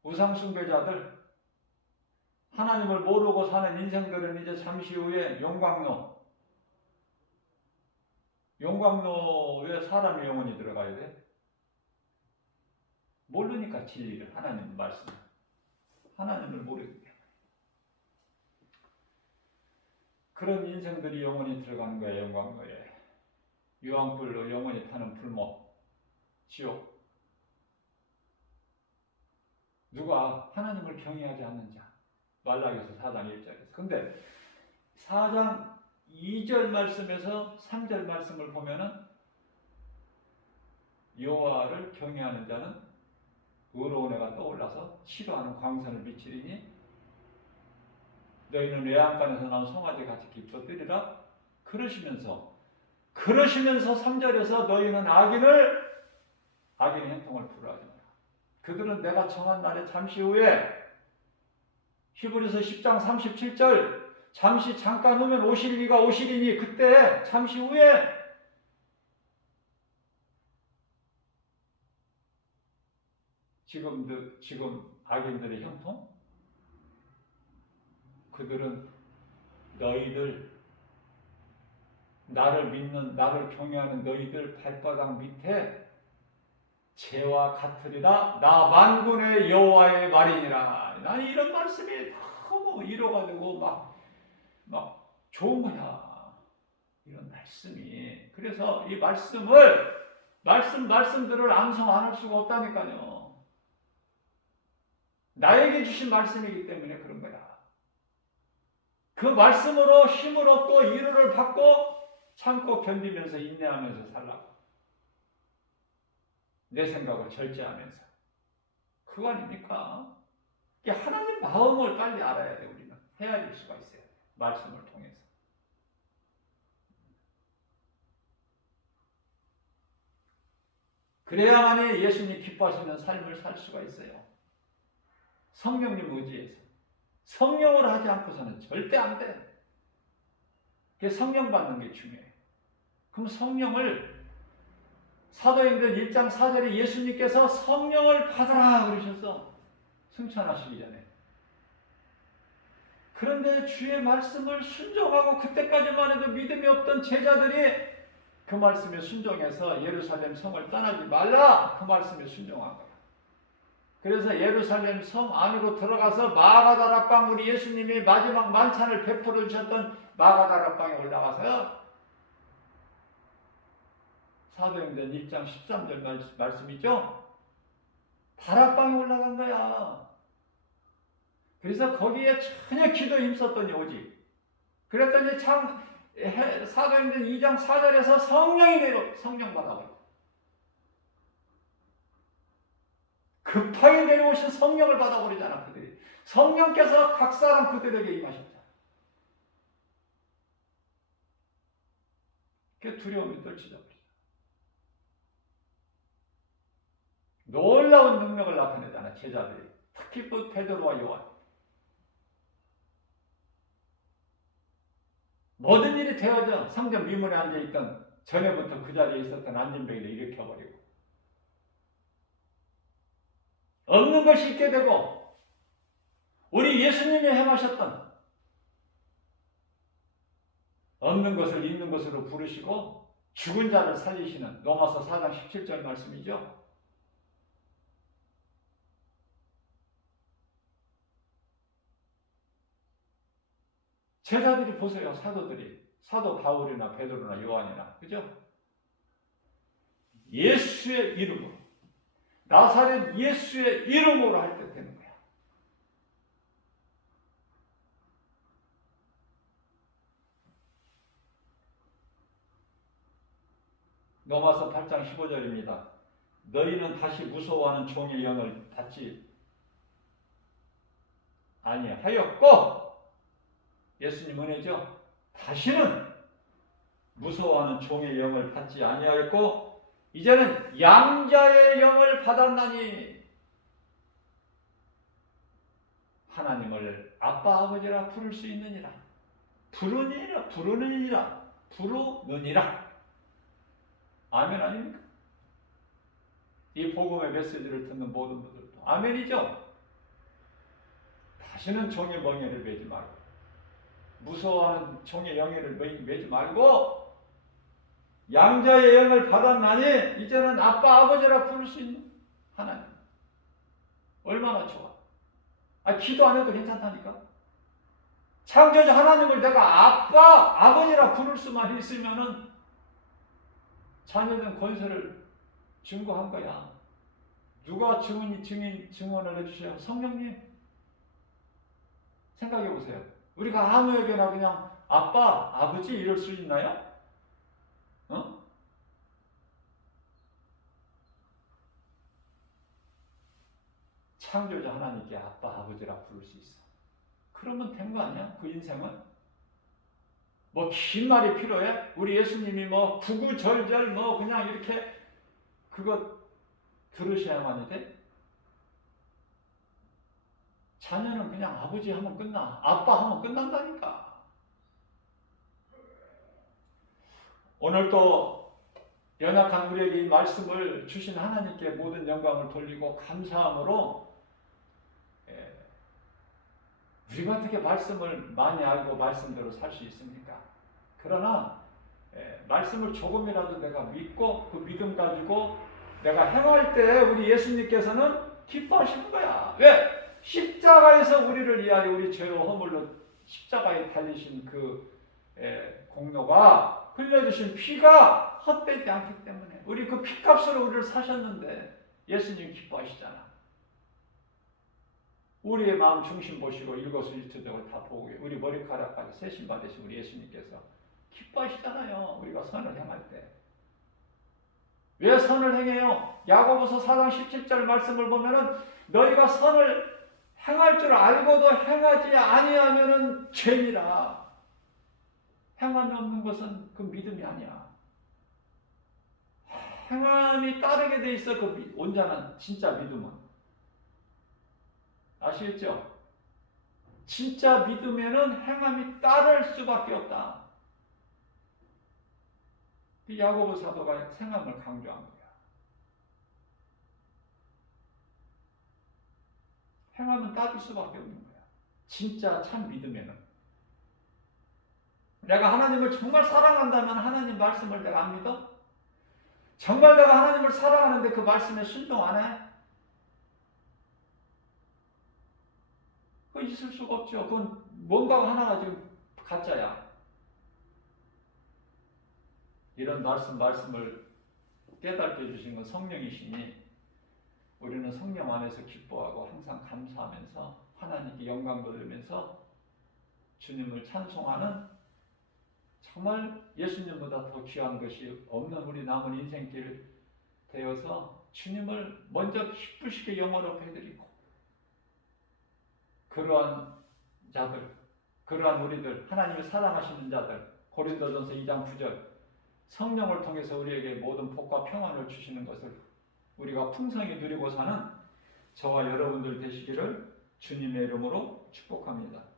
우상숭배자들, 하나님을 모르고 사는 인생들은 이제 잠시 후에 용광로에 사람의 영혼이 들어가야 돼. 모르니까 진리를, 하나님 말씀, 하나님을 모르기 때문에. 그런 인생들이 영혼이 들어가는 거야. 용광로에 유황불로 영혼이 타는 불못, 지옥. 누가 하나님을 경외하지 않는 자. 말라기서 4장 1절에서. 근데 4장 2절 말씀에서 3절 말씀을 보면은, 여호와를 경외하는 자는 의로운 해가 떠올라서 치료하는 광선을 비치리니 너희는 외양간에서 나온 송아지 같이 기뻐뜨리라. 그러시면서 3절에서 너희는 악인의 형통을 부러워하지 마라. 그들은 내가 정한 날에 잠시 후에, 히브리서 10장 37절, 잠시 잠깐 후면 오실 이가 오시리니 그때 잠시 후에 지금 악인들의 형통? 그들은 너희들 나를 믿는 나를 경외하는 너희들 발바닥 밑에 재와 같으리라 나 만군의 여호와의 말이니라. 나는 이런 말씀이 너무 이뤄가지고 막 좋은 거야. 이런 말씀이. 그래서 이 말씀들을 암송 안 할 수가 없다니까요. 나에게 주신 말씀이기 때문에 그런 거야. 그 말씀으로 힘을 얻고 위로를 받고 참고 견디면서 인내하면서 살라고. 내 생각을 절제하면서. 그거 아닙니까? 이게 하나님 마음을 빨리 알아야 돼, 우리는. 헤아릴 수가 있어요. 말씀을 통해서. 그래야만이 예수님 기뻐하시는 삶을 살 수가 있어요. 성령님 의지해서. 성령을 하지 않고서는 절대 안 돼. 그게 성령 받는 게 중요해. 그럼 성령을 사도행전 1장 4절에 예수님께서 성령을 받아라 그러셨어. 승천하시기 전에. 그런데 주의 말씀을 순종하고 그때까지만 해도 믿음이 없던 제자들이 그 말씀에 순종해서 예루살렘 성을 떠나지 말라 그 말씀에 순종한 거야. 그래서 예루살렘 성 안으로 들어가서 마가다락방 우리 예수님이 마지막 만찬을 베풀어 주셨던 마가다락방에 올라가서 사도행전 1장 13절 말씀이죠. 다락방에 올라간 거야. 그래서 거기에 전혀 기도에 힘썼더니 오직. 그랬더니 사도행전 2장 4절에서 성령 받아버려. 급하게 내려오신 성령을 받아버리잖아, 그들이. 성령께서 각 사람 그들에게 임하셨잖아. 그 두려움이 떨치자 버리죠. 놀라운 능력을 나타내잖아, 제자들이. 특히 또 베드로와 요한. 모든 일이 되어져 성전 미문에 앉아있던 전에부터 그 자리에 있었던 안진병이를 일으켜버리고 없는 것이 있게 되고 우리 예수님이 행하셨던 없는 것을 있는 것으로 부르시고 죽은 자를 살리시는 로마서 4장 17절 말씀이죠. 제자들이 보세요. 사도 바울이나 베드로나 요한이나 그죠? 예수의 이름으로 나사렛 예수의 이름으로 할 때 되는 거야. 로마서 8장 15절입니다. 너희는 다시 무서워하는 종의 영을 받지 아니하였고 예수님 은혜죠. 다시는 무서워하는 종의 영을 받지 아니하였고 이제는 양자의 영을 받았나니 하나님을 아빠 아버지라 부를 수 있느니라. 부르느니라. 아멘 아닙니까? 이 복음의 메시지를 듣는 모든 분들도 아멘이죠. 다시는 종의 멍에를 매지 말고 무서워하는 종의 영예를 매지 말고 양자의 영을 받았나니 이제는 아빠 아버지라 부를 수 있는 하나님. 얼마나 좋아. 기도 안 해도 괜찮다니까. 창조주 하나님을 내가 아빠 아버지라 부를 수만 있으면은 자녀된 권세를 증거한 거야. 누가 증언을 해주세요? 성령님. 생각해 보세요. 우리가 아무에게나 그냥 아빠, 아버지 이럴 수 있나요? 창조자 하나님께 아빠, 아버지라 부를 수 있어. 그러면 된 거 아니야? 그 인생은? 뭐 긴 말이 필요해? 우리 예수님이 뭐 구구절절 뭐 그냥 이렇게 그거 들으셔야만 돼? 자녀는 그냥 아버지 하면 끝나. 아빠 하면 끝난다니까. 오늘 또 연약한 우리에게 이 말씀을 주신 하나님께 모든 영광을 돌리고 감사함으로 우리가 어떻게 말씀을 많이 알고 말씀대로 살 수 있습니까? 그러나 말씀을 조금이라도 내가 믿고 그 믿음 가지고 내가 행할 때 우리 예수님께서는 기뻐하시는 거야. 왜? 십자가에서 우리를 위하여 우리 죄로 허물로 십자가에 달리신 그 공로가 흘려주신 피가 헛되지 않기 때문에 우리 그 피값으로 우리를 사셨는데 예수님 기뻐하시잖아. 우리의 마음 중심 보시고 일거수일투족을 다 보고 우리 머리카락까지 세심 받으신 우리 예수님께서 기뻐하시잖아요. 우리가 선을 행할 때. 왜 선을 행해요? 야고보서 4장 17절 말씀을 보면은 너희가 선을 행할 줄 알고도 행하지 아니하면은 죄니라. 행함이 없는 것은 그 믿음이 아니야. 행함이 따르게 돼 있어 그 온전한 진짜 믿음은. 아시겠죠? 진짜 믿음에는 행함이 따를 수밖에 없다. 이 야고보 사도가 행함을 강조한 거야. 행함은 따를 수밖에 없는 거야. 진짜 참 믿음에는. 내가 하나님을 정말 사랑한다면 하나님 말씀을 내가 안 믿어? 정말 내가 하나님을 사랑하는데 그 말씀에 순종 안 해? 그거 있을 수가 없죠. 그건 뭔가 하나가 지금 가짜야. 이런 말씀을 깨닫게 해주신 건 성령이시니 우리는 성령 안에서 기뻐하고 항상 감사하면서 하나님께 영광 돌리면서 주님을 찬송하는 정말 예수님보다 더 귀한 것이 없는 우리 남은 인생길 되어서 주님을 먼저 기쁘시게 영원하게 해드리고 그러한 자들, 그러한 우리들, 하나님을 사랑하시는 자들, 고린도전서 2장 9절 성령을 통해서 우리에게 모든 복과 평안을 주시는 것을 우리가 풍성히 누리고 사는 저와 여러분들 되시기를 주님의 이름으로 축복합니다.